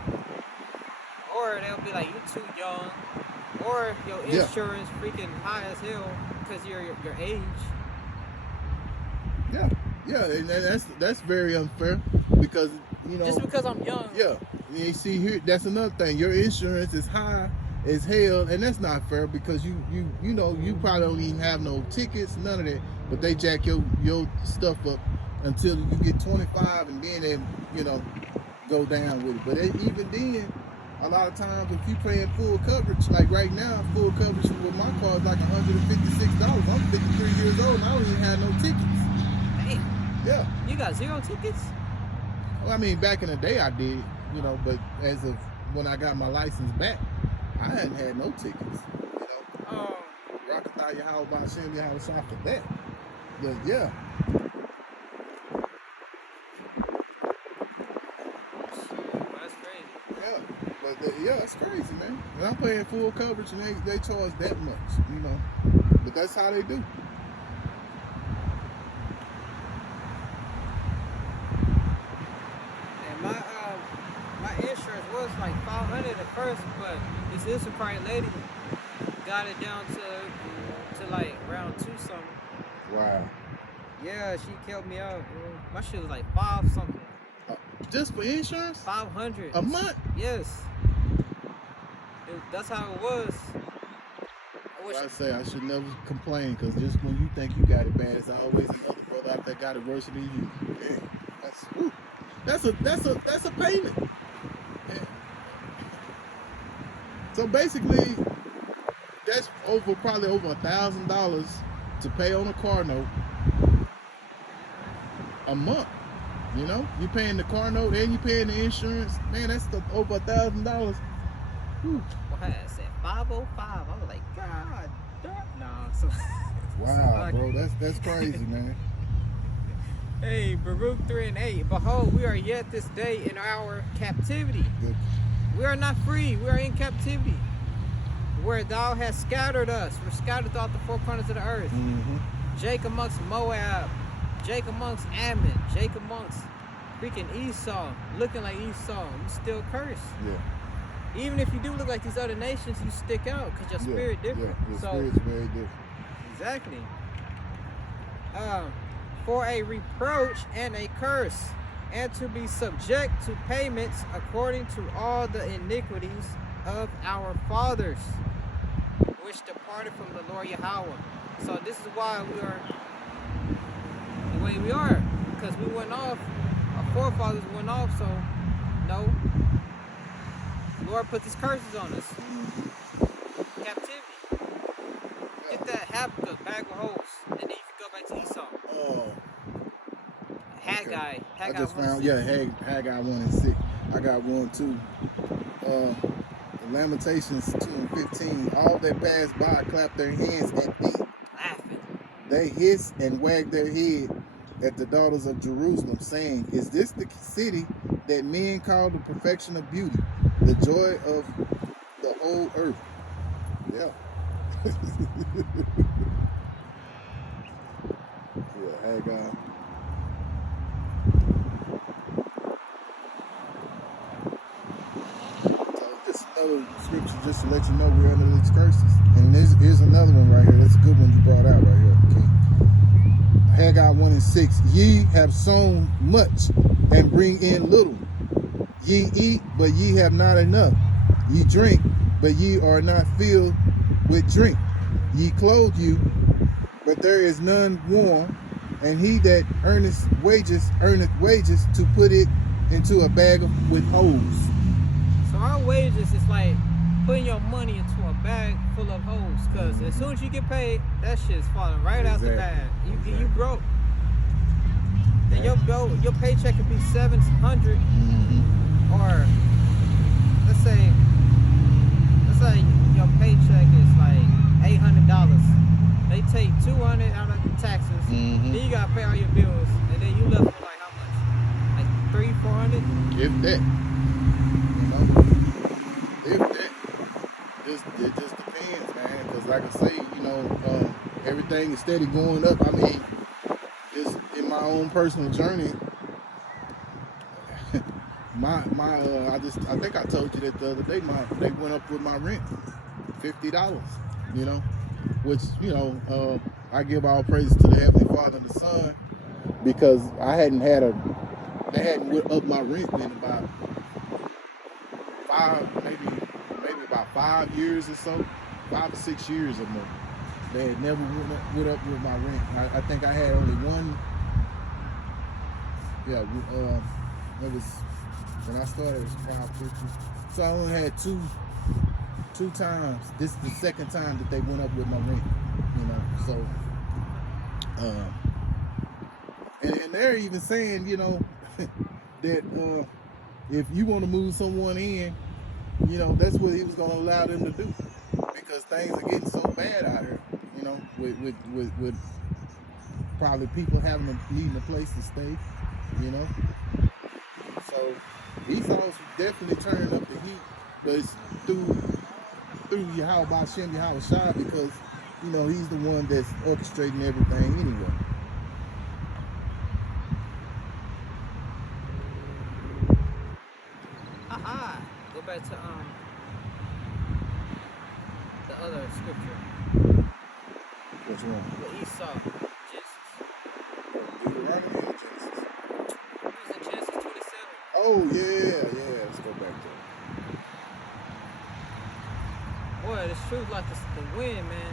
Or they'll be like, you're too young. Or your insurance freaking high as hell because your age. Yeah, and that's very unfair because just because I'm young. Yeah, you see here, that's another thing. Your insurance is high as hell, and that's not fair because you probably don't even have no tickets, none of that. But they jack your stuff up until you get 25, and then they go down with it. But even then, a lot of times if you paying full coverage, like right now, full coverage with my car is like $156. I'm 53 years old and I don't even have no tickets. Damn. Yeah. You got 0 tickets? Well, I mean, back in the day I did, but as of when I got my license back, I hadn't had no tickets. Rockethon, how about Shem, how was after that? But yeah. That's crazy. Yeah. But it's crazy, man. And I'm paying full coverage and they charge that much, But that's how they do. My insurance was like $500 at first, but this Instagram lady got it down to like around 2 something. Wow. Yeah, she helped me out. My shit was like 5 something. Just for insurance? 500 a month? Yes. That's how it was. I say I should never complain because just when you think you got it bad, it's always another brother out there got it worse than you. Yeah, that's a payment. Yeah. So basically, that's probably over $1,000 to pay on a car note a month. You paying the car note and you paying the insurance. Man, that's over $1,000. Well, I said 505. I was like, God damn. No, so wow, bro, that's crazy, man. Hey, Baruch 3:8. Behold, we are yet this day in our captivity. Good. We are not free. We are in captivity. Where thou hast scattered us. We're scattered throughout the 4 corners of the earth. Mm-hmm. Jake amongst Moab. Jake amongst Ammon. Jake amongst freaking Esau. Looking like Esau. You still cursed. Yeah. Even if you do look like these other nations, you stick out because your spirit different. Yeah, your spirit's very different. Exactly. For a reproach and a curse, and to be subject to payments according to all the iniquities of our fathers, which departed from the Lord Yahweh. So this is why we are the way we are, because we went off, our forefathers went off, so no, the Lord put these curses on us. Captivity. Get that Habakkuk bag of holes, and then you can go back to Esau. Oh. Haggai. I just found, Haggai 1:6. I got one too. Lamentations 2:15. All that pass by clap their hands at thee. Laughing. They hiss and wag their head at the daughters of Jerusalem, saying, is this the city that men call the perfection of beauty, the joy of the whole earth? Yeah. Yeah, Haggai. Just another scripture just to let you know we're under these curses. And here's another one right here. That's a good one you brought out right here, King. Haggai 1:6. Ye have sown much and bring in little. Ye eat, but ye have not enough. Ye drink, but ye are not filled with drink. Ye clothe you, but there is none warm. And he that earneth wages to put it into a bag with holes. So our wages is like putting your money into a bag full of holes. Because as soon as you get paid, that shit's falling right out the bag. You broke. And your paycheck could be $700, or let's say your paycheck is like $800. They take $200 out of the taxes. Then you gotta pay all your bills, and then you left with like how much? Like $300-400. If that, you know, if that. It just depends, man. Because like I say, you know, everything is steady going up. I mean, just in my own personal journey, I think I told you that the other day. They went up with my rent, $50. You know, which, you know, I give all praises to the Heavenly Father and the Son, because they hadn't went up my rent in about maybe about 5 years or so, 5 or 6 years or more. They had never went up with my rent. I think I had only one. Yeah, it was when I started. It was $5.50. So I only had two times. This is the second time that they went up with my rent. You know, so and they're even saying, you know, that if you want to move someone in, you know, that's what he was going to allow them to do, because things are getting so bad out here, you know, with probably people needing a place to stay, you know. So Esau's definitely turning up the heat, but it's through Yahweh Shem Yahweh Shai, because, you know, he's the one that's orchestrating everything anyway. Go back to the other scripture. Which one? The Esau, Genesis. Deuteronomy or Genesis? It was in Genesis 27. Oh yeah. Let's go back there. Boy, this truth like the wind, man.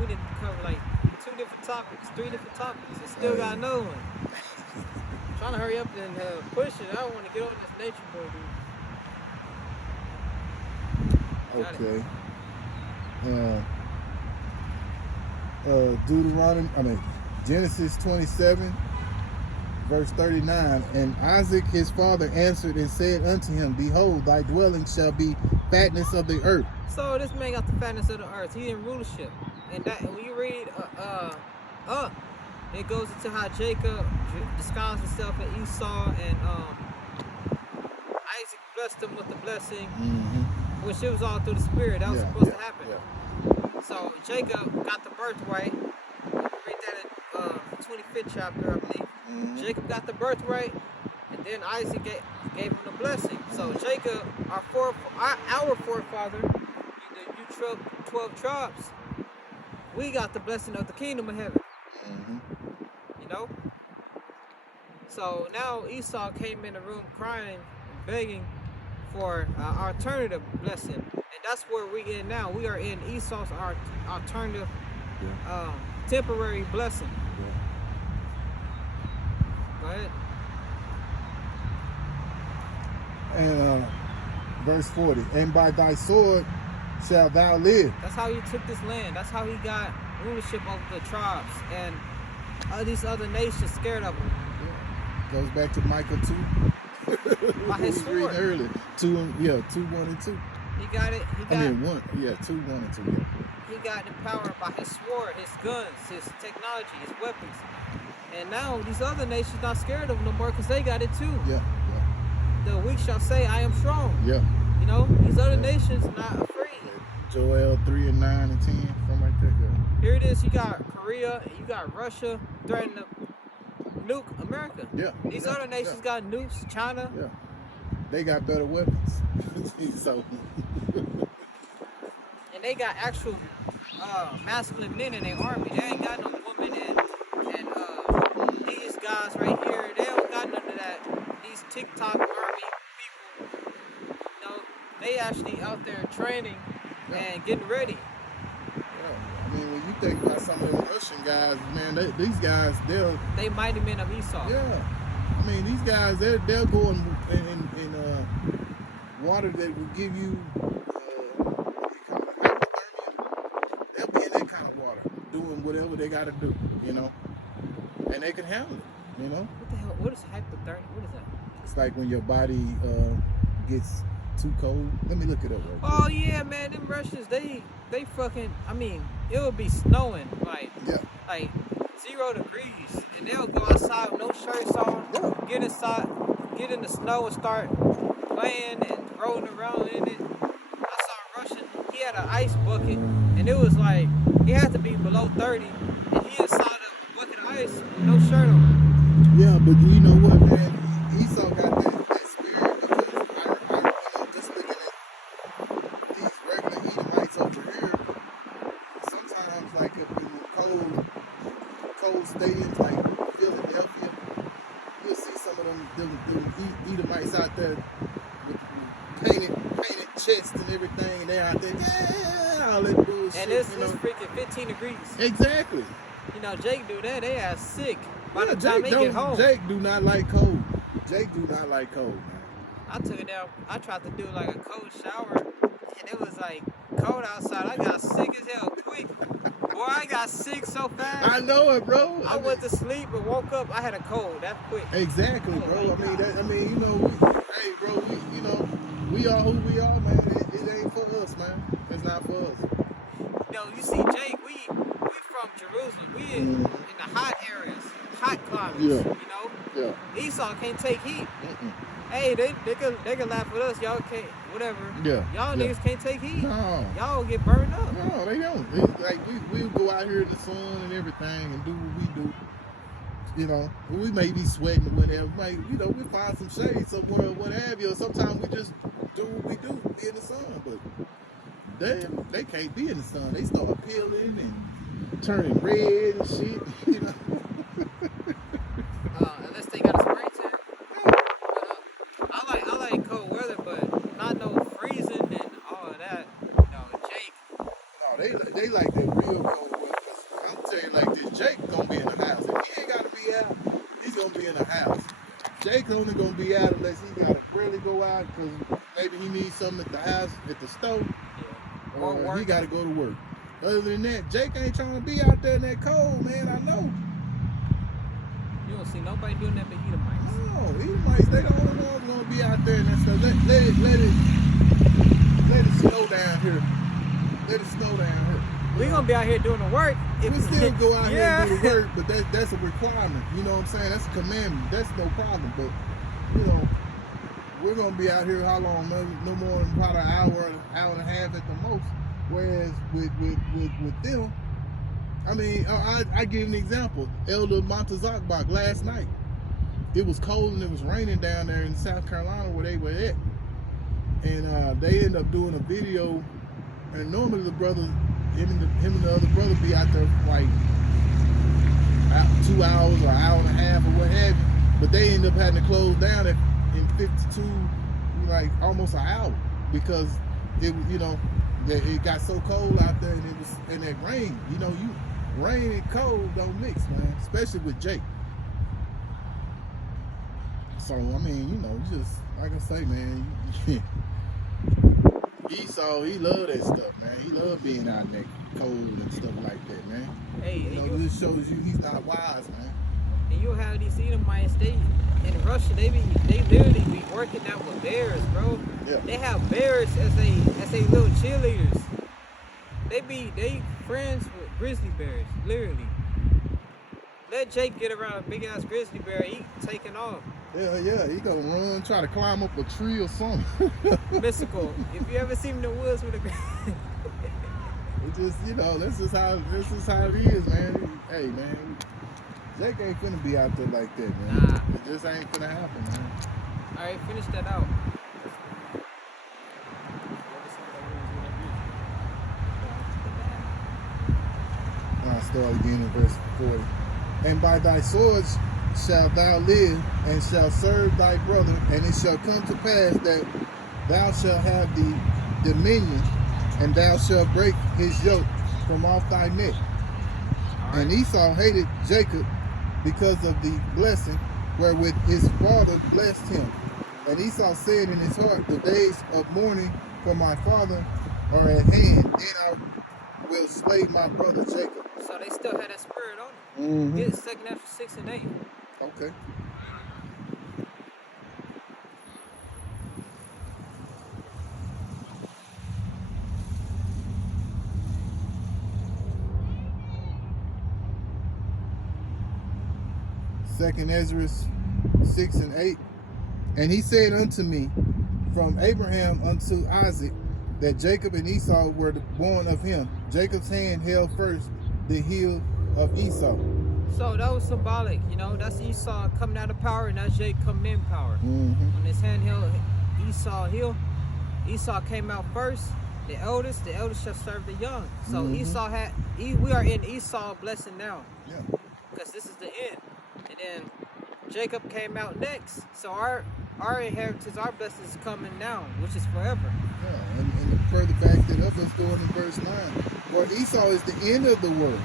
We didn't cover like 2 different topics, 3 different topics, and still got no one. I'm trying to hurry up and push it. I don't want to get on this nature board, dude. Okay. Genesis 27, verse 39. And Isaac his father answered and said unto him, Behold, thy dwelling shall be fatness of the earth. So this man got the fatness of the earth. He in rulership, and that when you read it goes into how Jacob disguised himself as Esau, and Isaac blessed him with the blessing. Which it was all through the spirit. That was supposed to happen. Yeah. So Jacob got the birthright. Read that in the 25th chapter, I believe. Jacob got the birthright, and then Isaac gave him the blessing. So Jacob, our forefather, you 12 tribes, we got the blessing of the kingdom of heaven. You know? So now Esau came in the room crying and begging for alternative blessing, and that's where we in now. We are in Esau's alternative temporary blessing. Go ahead. And verse 40, and by thy sword shalt thou live. That's how he took this land. That's how he got rulership over the tribes, and these other nations scared of him. Goes back to Micah 2. By his sword. Earlier. 2, 1 and 2. He got it. 2, 1 and 2. Yeah. He got empowered by his sword, his guns, his technology, his weapons. And now these other nations not scared of him no more, because they got it too. Yeah. The weak shall say, I am strong. Yeah. You know, these other nations not afraid. Joel 3 and 9 and 10, something like that. Yeah. Here it is. You got Korea, you got Russia threatening to nuke America. Yeah. These other nations got nukes. China. Yeah. They got better weapons. So. And they got actual masculine men in their army. They ain't got no women and these guys right here. They don't got none of that. These TikTok army people. You know, they actually out there training and getting ready. I mean, when you think about some of the Russian guys, man, these guys, they mighty men of Esau. Yeah. I mean, these guys, they'll go in water that will give you whatever they got to do, you know, and they can handle it, you know. What the hell? What is hypothermia? What is that? It's like when your body gets too cold. Let me look it up real quick. Oh yeah, man, them Russians, they fucking, I mean, it would be snowing like 0 degrees, and they'll go outside with no shirts on, get inside, get in the snow and start playing and rolling around in it. I saw a Russian, he had an ice bucket, and it was like, it had to be below 30, and he inside a bucket of ice with no shirt on. Yeah, but you know what, man? Esau got that spirit because I just looking at these regular Edomites over here, sometimes like if in cold stadiums like Philadelphia, you'll see some of them Edomites out there with painted chests and everything, and they're out there, yeah, all that bullshit. And it's freaking 15 degrees. Exactly. You know, Jake do that, they are sick by the Jake time they get home. Jake do not like cold. Jake do not like cold, man. I took it down, I tried to do like a cold shower, and it was like cold outside. I got sick as hell quick. Boy, I got sick so fast. I know it, bro. I went to sleep and woke up, I had a cold that quick. Exactly, bro. I mean, you know, hey, bro, you know, we are who we are, man. It ain't for us, man. It's not for us. You know, you see, Jake, we from Jerusalem. We in the hot areas, hot climates. Yeah. You know. Yeah. Esau can't take heat. Hey, they can laugh with us. Y'all can't, whatever. Yeah. Y'all niggas can't take heat. No. Y'all get burned up. No, they don't. It's like we go out here in the sun and everything and do what we do. You know, we may be sweating or whatever. Like, you know, we find some shade somewhere or what have you. Or sometimes we just do what we do, be in the sun. But they can't be in the sun. They start peeling and turning red and shit. You know. Unless they got a spray tan. I like cold weather, but not no freezing and all of that. No, Jake. No, they like that real cold weather. I'm telling you like this, Jake gonna be in the house. If he ain't gotta be out, he's gonna be in the house. Jake's only gonna be out unless he gotta really go out because maybe he needs something at the house, at the stove. Yeah. Or he gotta go to work. Other than that, Jake ain't trying to be out there in that cold, man. I know. You don't see nobody doing that but Edomites. No, Edomites, they the only ones gonna be out there and that stuff. Let it snow down here. Let it snow down here. We gonna be out here doing the work. We still go out here and do the work, but that's a requirement. You know what I'm saying? That's a commandment. That's no problem. But you know, we're gonna be out here how long? No more than about an hour and a half at the most. Whereas with them, I mean, I give an example. Elder Montezakbach last night. It was cold and it was raining down there in South Carolina where they were at, and they ended up doing a video. And normally the brother, him and the other brother be out there like 2 hours or an hour and a half or what have you. But they end up having to close down in 52, like almost an hour because it, you know, it got so cold out there and it was in that rain. You know, rain and cold don't mix, man, especially with Jake. So I mean, you know, just like I say, man. Esau, he love that stuff, man. He love being out in that cold and stuff like that, man. Hey, you know, this shows you he's not wise, man. And you'll have these Edomites, in Russia, they literally be working out with bears, bro. Yeah. They have bears as they little cheerleaders. They friends with grizzly bears, literally. Let Jake get around a big ass grizzly bear, he taking off. Yeah, he gonna run, try to climb up a tree or something. Mystical. If you ever seen him in the woods with a it just, you know, this is how it is, man. Hey, man, Jake ain't finna be out there like that, man. Nah. It just ain't finna happen, man. All right, finish that out. I'll start again in verse 40. And by thy swords shalt thou live, and shalt serve thy brother, and it shall come to pass that thou shalt have the dominion, and thou shalt break his yoke from off thy neck. Right. And Esau hated Jacob because of the blessing wherewith his father blessed him. And Esau said in his heart, the days of mourning for my father are at hand, then I will slay my brother Jacob. So So they still had that spirit on them. Mm-hmm. Get 2nd Ezra 6 and 8. Okay. Second Ezra 6 and 8. And he said unto me, from Abraham unto Isaac, that Jacob and Esau were born of him. Jacob's hand held first the heel of Esau. So that was symbolic, you know. That's Esau coming out of power, and that's Jacob coming in power. Mm-hmm. When his hand held Esau heel, Esau came out first. The eldest shall serve the young. So Mm-hmm. Esau we are in Esau blessing now. Yeah. Because this is the end. And then Jacob came out next. So our inheritance, our blessing is coming now, which is forever. Yeah, and to further back that up, let's go into verse 9. For Esau is the end of the world,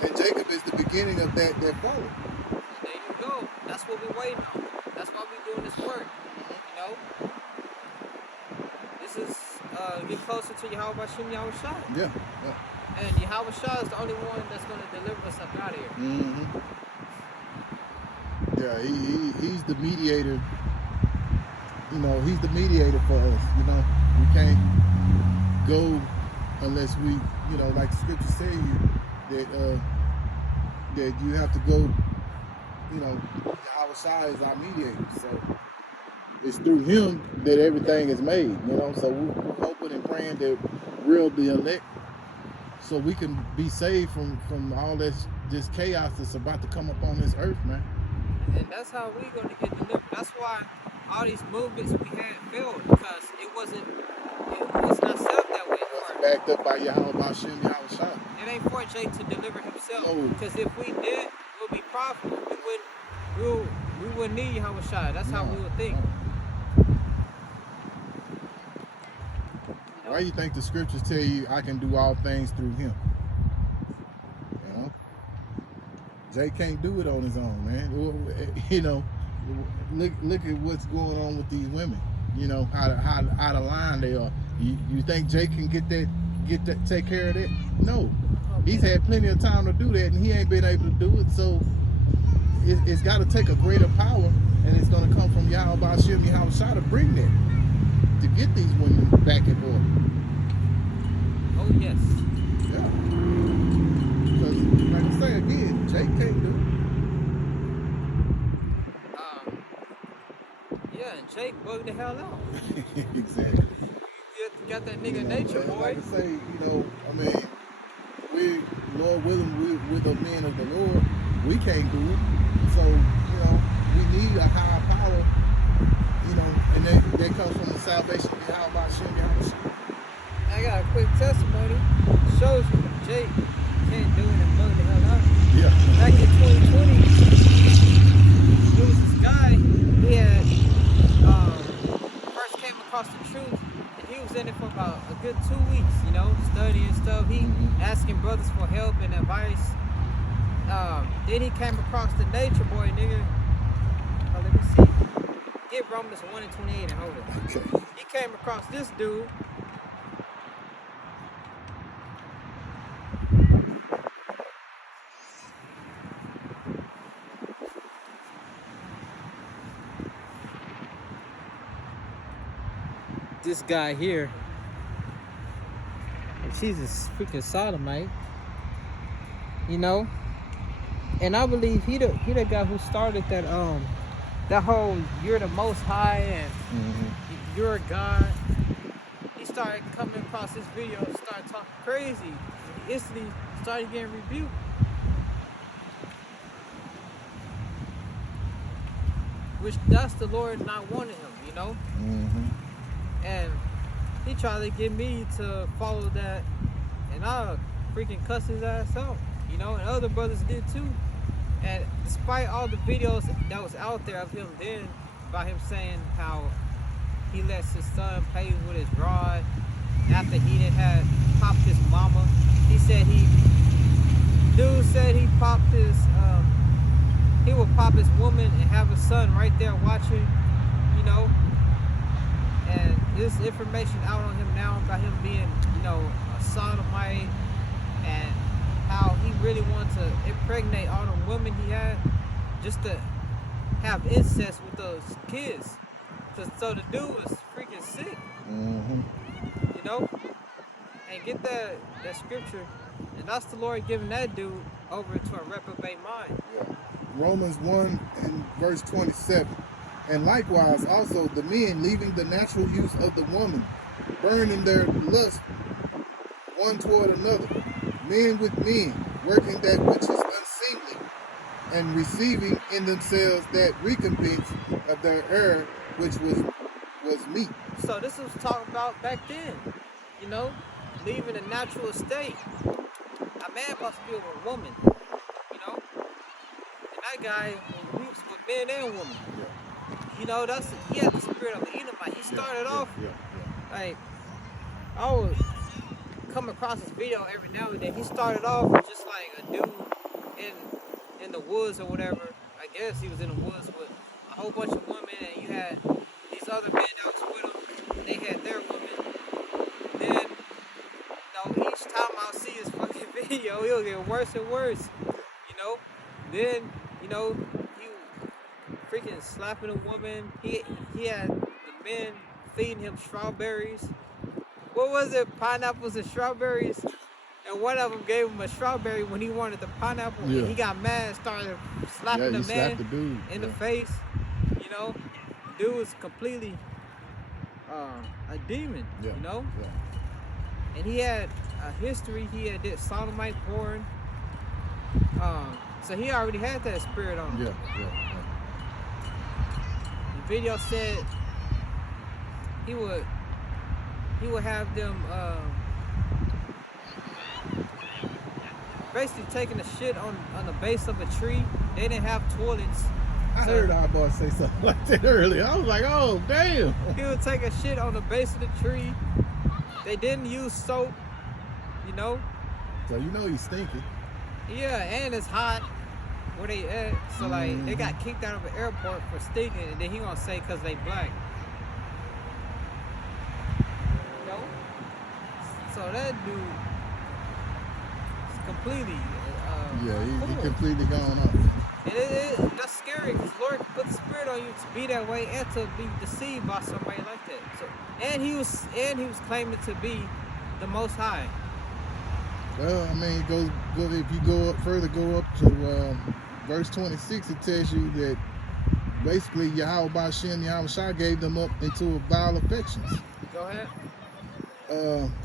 and Jacob is the beginning of that followed. There you go. That's what we're waiting on. That's why we're doing this work. You know? This is get closer to Yahweh Shem Yahushua. Yeah. And Yahushua is the only one that's going to deliver us up out of here. Mm-hmm. Yeah, he's the mediator. You know, he's the mediator for us. You know, we can't go unless we, you know, like the scripture say that you have to go. You know, Yahushua is our mediator, so it's through him that everything is made. You know, so we're hoping and praying that we'll be elect, so we can be saved from all this chaos that's about to come up on this earth, man. And that's how we're going to get delivered. That's why all these movements we had failed, because it's not set up that way. It wasn't backed up by Yahweh Shem Yahushua. It ain't for Jake to deliver himself. No. Because if we did, we'll be profitable. We wouldn't need Yahushua. That's how we would think. Why do you think the scriptures tell you I can do all things through him? You know, Jay can't do it on his own, man. You know, look at what's going on with these women. You know, how out of line they are. You think Jay can take care of that? No, he's had plenty of time to do that, and he ain't been able to do it. So it's got to take a greater power, and it's going to come from Yahweh Shem Yahushua to bring that, to get these women back in order. Oh yes. Yeah. Because, like I say again, Jake can't do it. Yeah, and Jake bugged the hell out. Exactly. You got that nigga nature, boy. Like I say, you know, I mean, Lord willing, we're the men of the Lord. We can't do it. So, you know, we need a higher power, you know, and that comes from the salvation of Yahweh Shem Yahushua. I got a quick testimony. Shows you Jake can't do it and bug the hell out. Yeah. Back in 2020, there was this guy, he had first came across the truth, and he was in it for about a good 2 weeks, you know, studying stuff. He asking brothers for help and advice. Then he came across the nature boy, nigga. Oh, let me see. Get Romans 1 and 28 and hold it. Okay. He came across this dude. This guy here, she's a freaking sodomite, you know, and I believe he the guy who started that whole "you're the Most High" and "you're God." He started coming across this video and started talking crazy. He instantly started getting rebuked. Which that's the Lord not wanting him, you know. And he tried to get me to follow that, and I freaking cussed his ass out, you know, and other brothers did too. And despite all the videos that was out there of him then, about him saying how he lets his son play with his rod after he had popped his mama. He said dude said he popped his, he would pop his woman and have his son right there watching, you know. And there's information out on him now about him being, you know, a sodomite and how he really wanted to impregnate all the women he had just to have incest with those kids. So the dude was freaking sick, you know? And get that scripture, and that's the Lord giving that dude over to a reprobate mind. Yeah. Romans 1 and verse 27. And likewise also the men, leaving the natural use of the woman, burning their lust one toward another, men with men, working that which is unseemly, and receiving in themselves that recompense of their error which was meet. So this was talked about back then, you know, leaving a natural estate. A man must be with a woman, you know, and that guy he was with men and women. Yeah. You know, he had the spirit of the Edomite. He started off like I would come across this video every now and then. He started off just like a dude in the woods or whatever. I guess he was in the woods with a whole bunch of women, and you had these other men that was with him. They had their women. Then, you know, each time I'll see his fucking video, he'll get worse and worse. You know. Then, you know, he freaking slapping a woman. He had the men feeding him strawberries. What was it? Pineapples and strawberries. And one of them gave him a strawberry when he wanted the pineapple. Yeah. And he got mad and started slapping the man in the face. You know, dude was completely a demon. Yeah. You know, Yeah. and he had a history. He had did sodomite porn. So he already had that spirit on him. Yeah. The video said he would have them basically taking a shit on the base of a tree. They didn't have toilets. I heard our boss say something like that earlier. I was like, oh damn. He would take a shit on the base of the tree. They didn't use soap, you know. So you know he's stinky. Yeah, and it's hot where they at. So like they got kicked out of the airport for stinking, and then he gonna say because they black. You know? So that dude is completely he completely gone off. And that's scary because Lord put the spirit on you to be that way and to be deceived by somebody like that. So and he was claiming to be the Most High. Well, I mean, go if you go up to verse 26, it tells you that basically Yahweh Ba'Shem, Yahweh Shah gave them up into vile affections. Go ahead.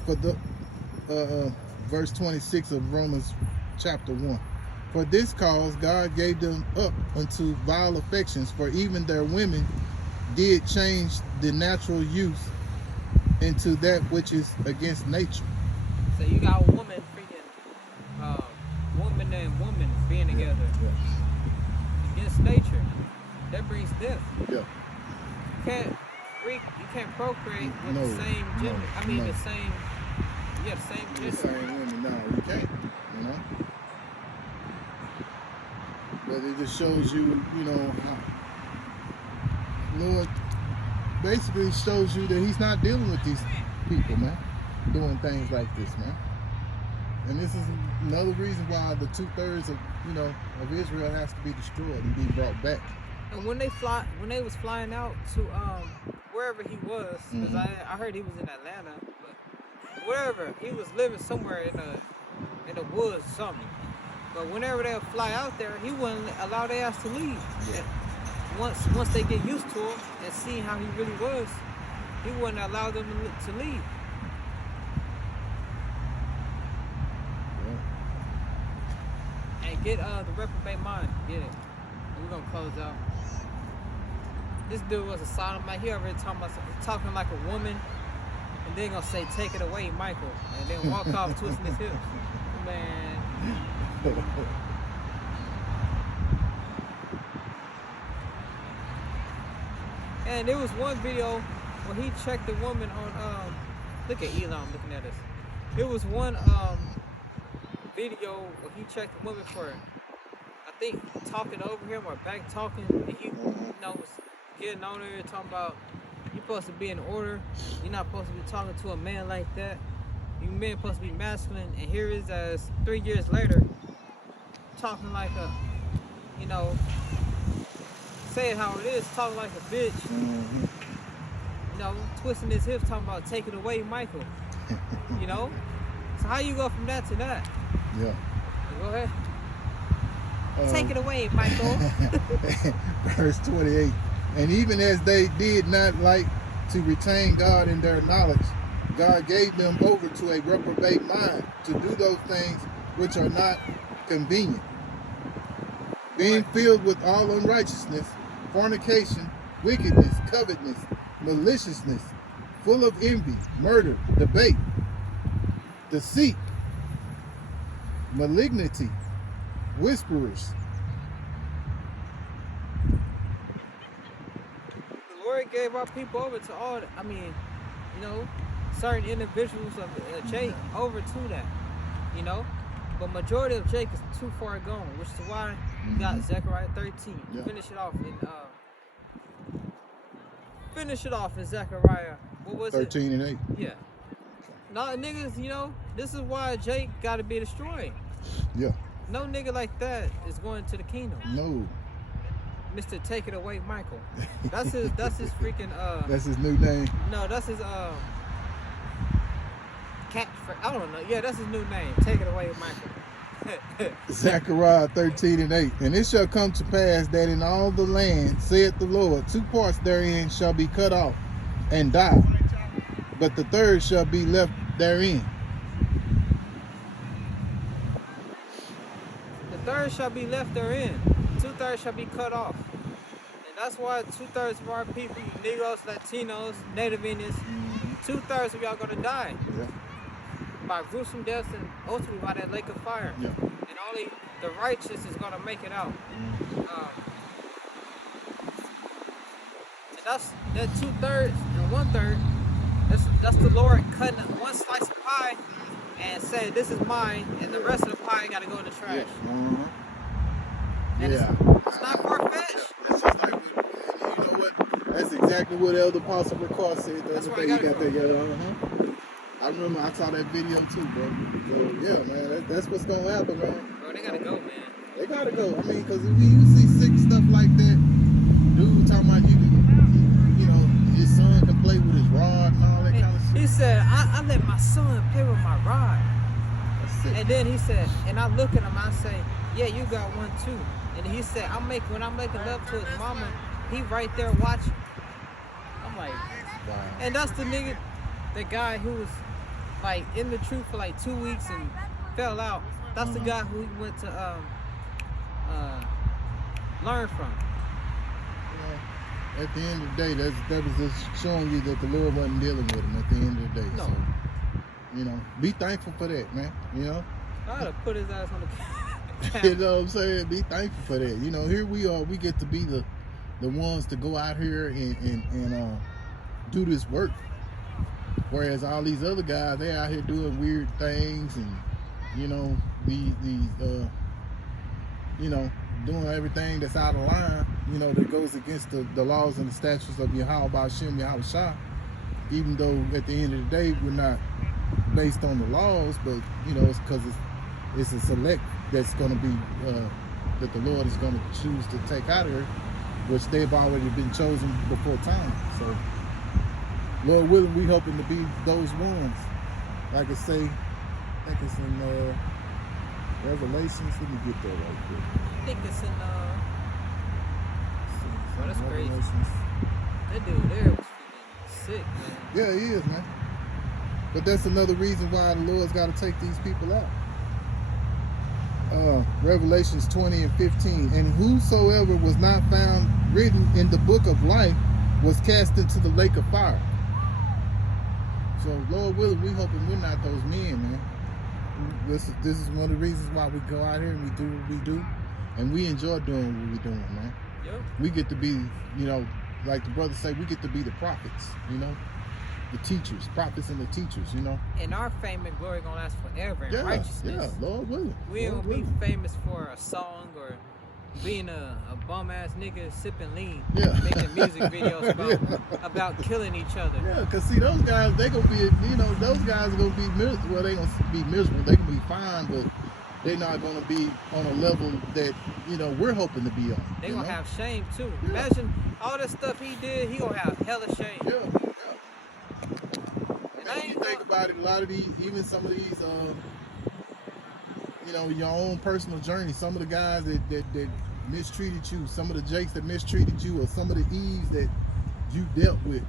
For the verse 26 of Romans chapter 1. For this cause God gave them up unto vile affections, for even their women did change the natural use into that which is against nature. So you got a woman freaking woman and woman being together against nature. That brings death. Yeah. You can't procreate with the same gender. The same gender. The same women, no, you can't. You know. But it just shows you, you know, how Lord basically shows you that he's not dealing with these people, man, doing things like this, man. And this is another reason why the 2/3 of Israel has to be destroyed and be brought back. And when they was flying out to wherever he was, because I heard he was in Atlanta, but wherever he was living somewhere in the woods or something. But whenever they would fly out there, he wouldn't allow their ass to leave. Yeah. Once they get used to him and seeing how he really was, he wouldn't allow them to leave. Yeah. And get the reprobate mind. Get it. And we're gonna close out. This dude was a sodomite. He already talking like a woman, and then gonna say, "Take it away, Michael," and then walk off twisting his hips. Man. And there was one video where he checked the woman on look at Elon looking at us. There was one video where he checked the woman for I think talking over him or back talking, and he was getting on her talking about you're supposed to be in order. You're not supposed to be talking to a man like that. You men supposed to be masculine, and here is as 3 years later, talking like a, you know, say it how it is, talking like a bitch. Mm-hmm. You know, twisting his hips, talking about taking away Michael. You know, so how you go from that to that? Yeah. Go ahead. Take it away, Michael. Verse 28. And even as they did not like to retain God in their knowledge, God gave them over to a reprobate mind to do those things which are not convenient, being filled with all unrighteousness, fornication, wickedness, covetousness, maliciousness, full of envy, murder, debate, deceit, malignity, whisperers. The Lord gave our people over to all, I mean, you know, certain individuals of Jake over to that, you know. But majority of Jake is too far gone, which is why you got Zechariah 13. Yeah. Finish it off in Zechariah. What was 13 and 8. it? Yeah. Nah, niggas, you know, this is why Jake got to be destroyed. Yeah. No nigga like that is going to the kingdom. No. Mr. Take It Away Michael. That's his freaking That's his new name. No, that's his cat I don't know. Yeah, that's his new name. Take It Away Michael. Zechariah 13 and 8. And it shall come to pass that in all the land, saith the Lord, 2 parts therein shall be cut off and die, but the third shall be left therein. The third shall be left therein. 2/3 shall be cut off. And that's why 2/3 of our people, Negroes, Latinos, Native Indians, 2/3 of y'all gonna die. Yeah. By gruesome deaths and ultimately by that lake of fire. Yeah. And only the righteous is gonna make it out. And that's that 2/3 and 1/3. That's the Lord cutting one slice of pie and saying this is mine, and the rest of the pie gotta go in the trash. And it's not far-fetched. That's just like, you know what? That's exactly what Elder Apostle McCall said the other day. He got that. I remember I saw that video too, bro. So, yeah, man, that's what's gonna happen, man. Bro, they gotta go, man. They gotta go. I mean, because if you see sick stuff like that, dude talking about you know, his son can play with his rod and all that kind of shit. He said, I let my son play with my rod. That's sick. And then he said, and I look at him, I say, yeah, you got one too. And he said, when I'm making love to his mama, he right there watching. I'm like, wow. And that's the nigga, the guy who was like in the truth for like 2 weeks and fell out. That's the guy who he went to learn from. At the end of the day, that was just showing you that the Lord wasn't dealing with him at the end of the day. No. So, you know, be thankful for that, man. You know? I gotta put his ass on the You know what I'm saying? Be thankful for that. You know, here we are. We get to be the ones to go out here and do this work. Whereas all these other guys, they out here doing weird things and, you know, these you know, doing everything that's out of line, you know, that goes against the laws and the statutes of Yahweh Ba'Shem Yahweh Shah. Even though at the end of the day, we're not based on the laws, but, you know, it's because it's a select that's going to be, that the Lord is going to choose to take out of here, which they've already been chosen before time. So, Lord willing, we hoping to be those ones. Like I say, I think it's in Revelations. Let me get there right quick. I think it's in oh, that's crazy. Revelations. That dude there was freaking sick, man. Yeah, he is, man. But that's another reason why the Lord's got to take these people out. Revelations 20 and 15. And whosoever was not found written in the book of life was cast into the lake of fire. So, Lord willing, we hoping we're not those men, man. This is one of the reasons why we go out here and we do what we do. And we enjoy doing what we're doing, man. Yep. We get to be, you know, like the brothers say, we get to be the prophets, you know? The teachers, prophets and the teachers, you know? And our fame and glory gonna last forever in righteousness. Yeah, Lord willing. We ain't gonna be famous for a song or being a bum ass nigga sipping lean, Yeah. making music videos about killing each other. Yeah, cause see those guys, they gonna be, those guys are gonna be miserable. Well, they gonna be miserable. They can be fine, but they're not gonna be on a level that we're hoping to be on. They gonna have shame too. Yeah. Imagine all the stuff he did. He gonna have hella shame. Yeah. And you think about it, a lot of these, even some of these, your own personal journey. Some of the guys that mistreated you, some of the Jakes that mistreated you, or some of the Eves that you dealt with,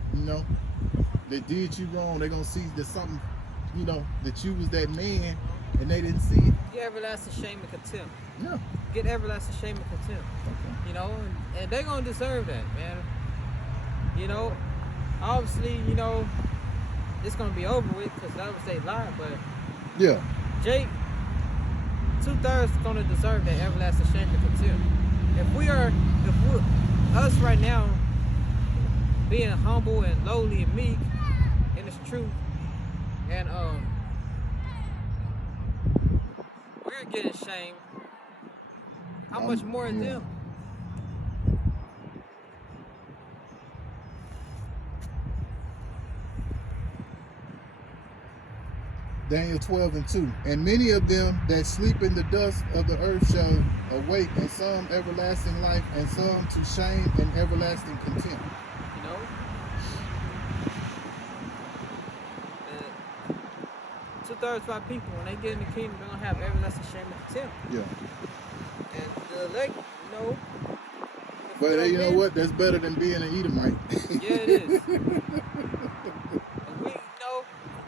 that did you wrong. They're gonna see that something, that you was that man, and they didn't see it. Get everlasting shame and contempt. Yeah. Get everlasting shame and contempt. Okay. And they're gonna deserve that, man. Obviously, it's gonna be over with because that was they lie, but yeah, Jake, 2/3 gonna deserve that everlasting shame and contempt. If we're us right now being humble and lowly and meek, and it's true, and we're getting shamed, how much more is them? Daniel 12:2. And many of them that sleep in the dust of the earth shall awake, and some everlasting life, and some to shame and everlasting contempt. 2/3 of our people, when they get in the kingdom, they're gonna have everlasting shame and contempt. Yeah. And the elect, But you know what? That's better than being an Edomite. Yeah, it is.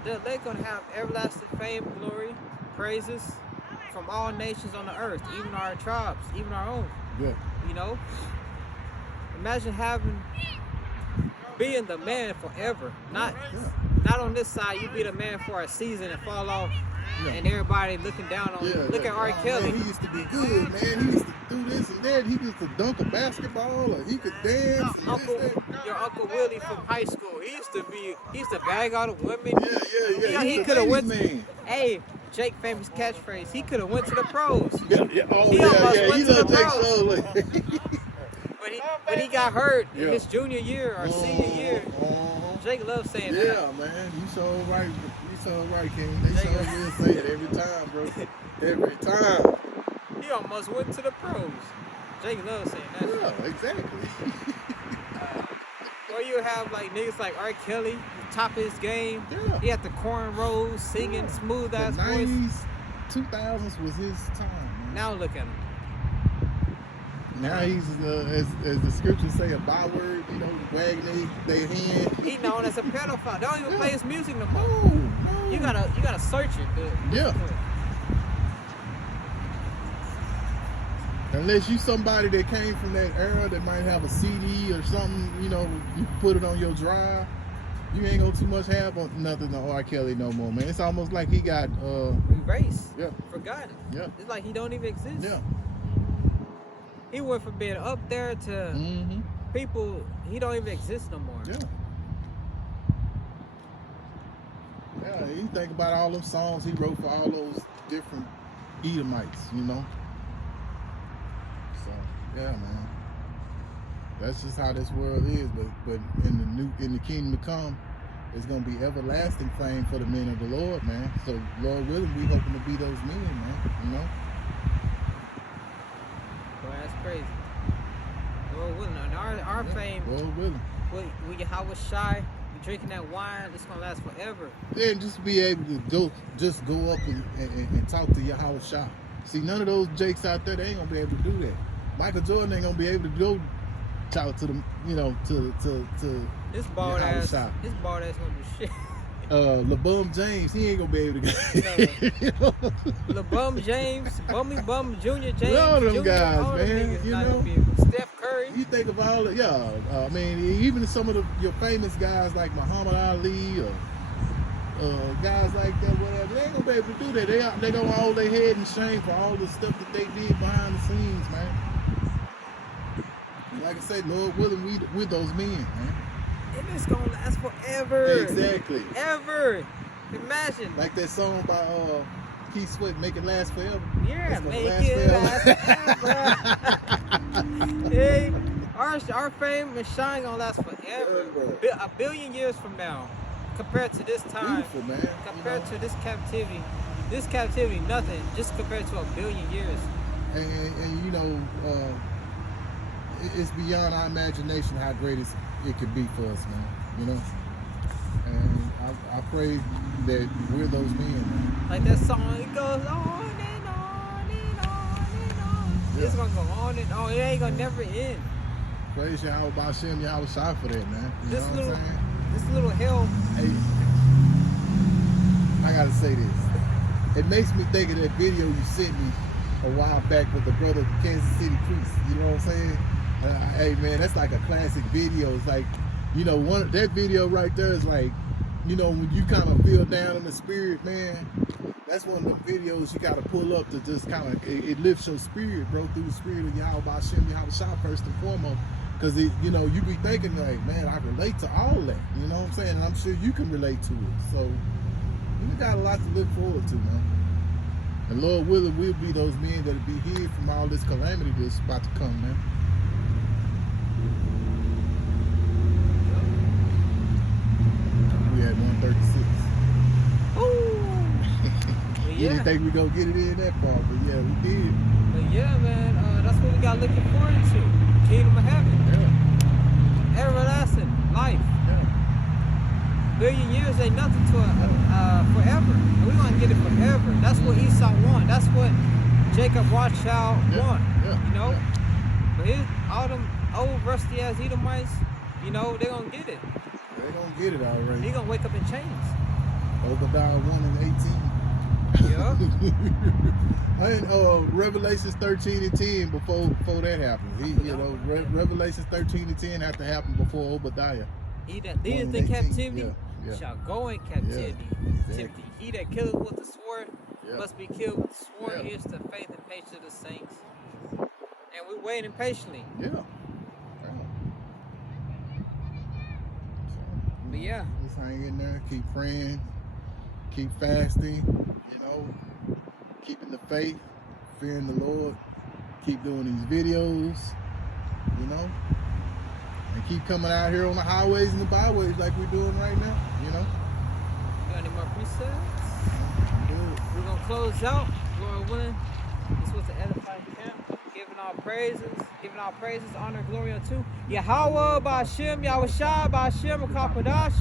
The elect gonna have everlasting fame, glory, praises from all nations on the earth, even our tribes, even our own. Yeah. Imagine being the man forever. Not on this side, you be the man for a season and fall off, and everybody looking down on you. Look at R. Kelly. Man, he used to be good, man. He used to do this and that. He used to dunk a basketball, or he could dance. Your Uncle Willie from high school. He used to bag all the women. Yeah. He could have went. Hey, Jake famous catchphrase. He could have went to the pros. Yeah. Oh, he almost went to the pros. But he got hurt in his junior year or senior year. Jake loves saying that. Yeah, man. You so right. King. They so will say it every time, bro. Every time. He almost went to the pros. Jake loves saying that. Yeah, exactly. Or you have like niggas like R. Kelly, top of his game. Yeah. He had the cornrows, singing smooth ass voice. The 90s, 2000s was his time, man. Now look at him. Now he's, as the scriptures say, a byword, wagging their hand. He known as a pedophile. They don't even play his music no more. No. You gotta search it, dude. Yeah. Unless you somebody that came from that era that might have a CD or something, you put it on your drive, you ain't gonna too much have on nothing on R. Kelly no more, man. It's almost like he got erased. Yeah. Forgotten. Yeah. It's like he don't even exist. Yeah. He went from being up there to people, he don't even exist no more. Yeah. Yeah, you think about all them songs he wrote for all those different Edomites, So, yeah, man. That's just how this world is. But in the kingdom to come, it's gonna be everlasting fame for the men of the Lord, man. So Lord willing, we hoping to be those men, man. Boy, that's crazy. Lord willing, and our fame. Lord willing. We how was shy. Drinking that wine, it's gonna last forever. Yeah, and just be able to go up and talk to Yahweh Shah. See, none of those Jakes out there, they ain't gonna be able to do that. Michael Jordan ain't gonna be able to go talk to them, to this bald ass gonna do shit. LeBum James, he ain't gonna be able to go. LeBum James, Bum Junior James, all of them Junior, guys, all man. Steph Curry. You think of all of even some of your famous guys like Muhammad Ali or guys like that, whatever, they ain't gonna be able to do that. They gonna hold their head in shame for all the stuff that they did behind the scenes, man. Like I said, Lord willing, we're those men, man. And it's gonna last forever. Exactly. Ever. Imagine. Like that song by Keith Sweat, make it last forever. Yeah, make last it last forever. Hey, our fame and shine gonna last forever. A billion years from now, compared to this time, beautiful, man. compared to this captivity, nothing. Just compared to a billion years. And you know, it's beyond our imagination how great it could be for us, man. You know, and I pray that we're those men, man. Like that song, it goes on and on and on and on. Yeah. It's gonna go on and on. It ain't gonna never end. Praise Yahweh B'Shem, Yahweh Shai for that, man. You know what I'm saying? This little hell. Hey, I gotta say this. It makes me think of that video you sent me a while back with the brother, the Kansas City priest. You know what I'm saying? Hey man, that's like a classic video. It's like, you know, that video right there is like, you know, when you kind of feel down in the spirit, man. That's one of the videos you gotta pull up to just kind of it lifts your spirit, bro, through the spirit of Yahweh B'Shem, Yahweh Shai first and foremost. Cause you know, you be thinking like, man, I relate to all that. You know what I'm saying? And I'm sure you can relate to it. So you got a lot to look forward to, man. And Lord willing, we'll be those men that'll be healed from all this calamity that's about to come, man. We had 136. Ooh. You didn't think we gonna get it in that far, but yeah, we did. But yeah, man, that's what we got looking forward to. Kingdom of heaven. Yeah. Everlasting life. Yeah. Billion years ain't nothing to forever. And we're gonna get it forever. That's what Esau want. That's what Jacob Rothschild want. Yeah. You know? Yeah. But all them old rusty ass Edomites, you know, they're gonna get it. They gonna get it already. He gonna wake up in chains. Obadiah 1 and 18. Yeah. And Revelations 13 and 10 before that happens. You know, Revelations 13 and 10 have to happen before Obadiah. He that leadeth in captivity shall go in captivity. Yeah, exactly. He that killeth with the sword must be killed with the sword. Here's the faith and patience of the saints. And we're waiting patiently. Yeah. But yeah. Just hang in there, keep praying, keep fasting, you know, keeping the faith, fearing the Lord, keep doing these videos, you know, and keep coming out here on the highways and the byways like we're doing right now, you know. Got any more precepts? We're going to close out, Lord willing. This was the edifying camp. Giving all praises, honor, glory unto Yahweh B'Shem, Yahweh Shai B'Shem, Kakodash.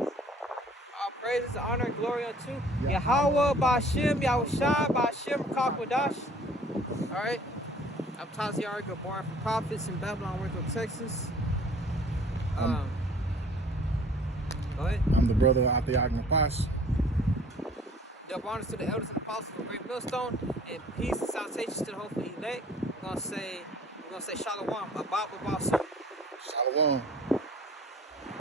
All praises, honor, glory unto Yahweh B'Shem, Yahweh Shai B'Shem, Kakodash. All right. I'm Tazi Argo, born from Prophets in Babylon, Texas. Go ahead. I'm the brother of Athiagnapash. Double honors to the elders and apostles of the Great Millstone, and peace and salutations to the hopeful elect. We're gonna say shalom, abba. Shalom.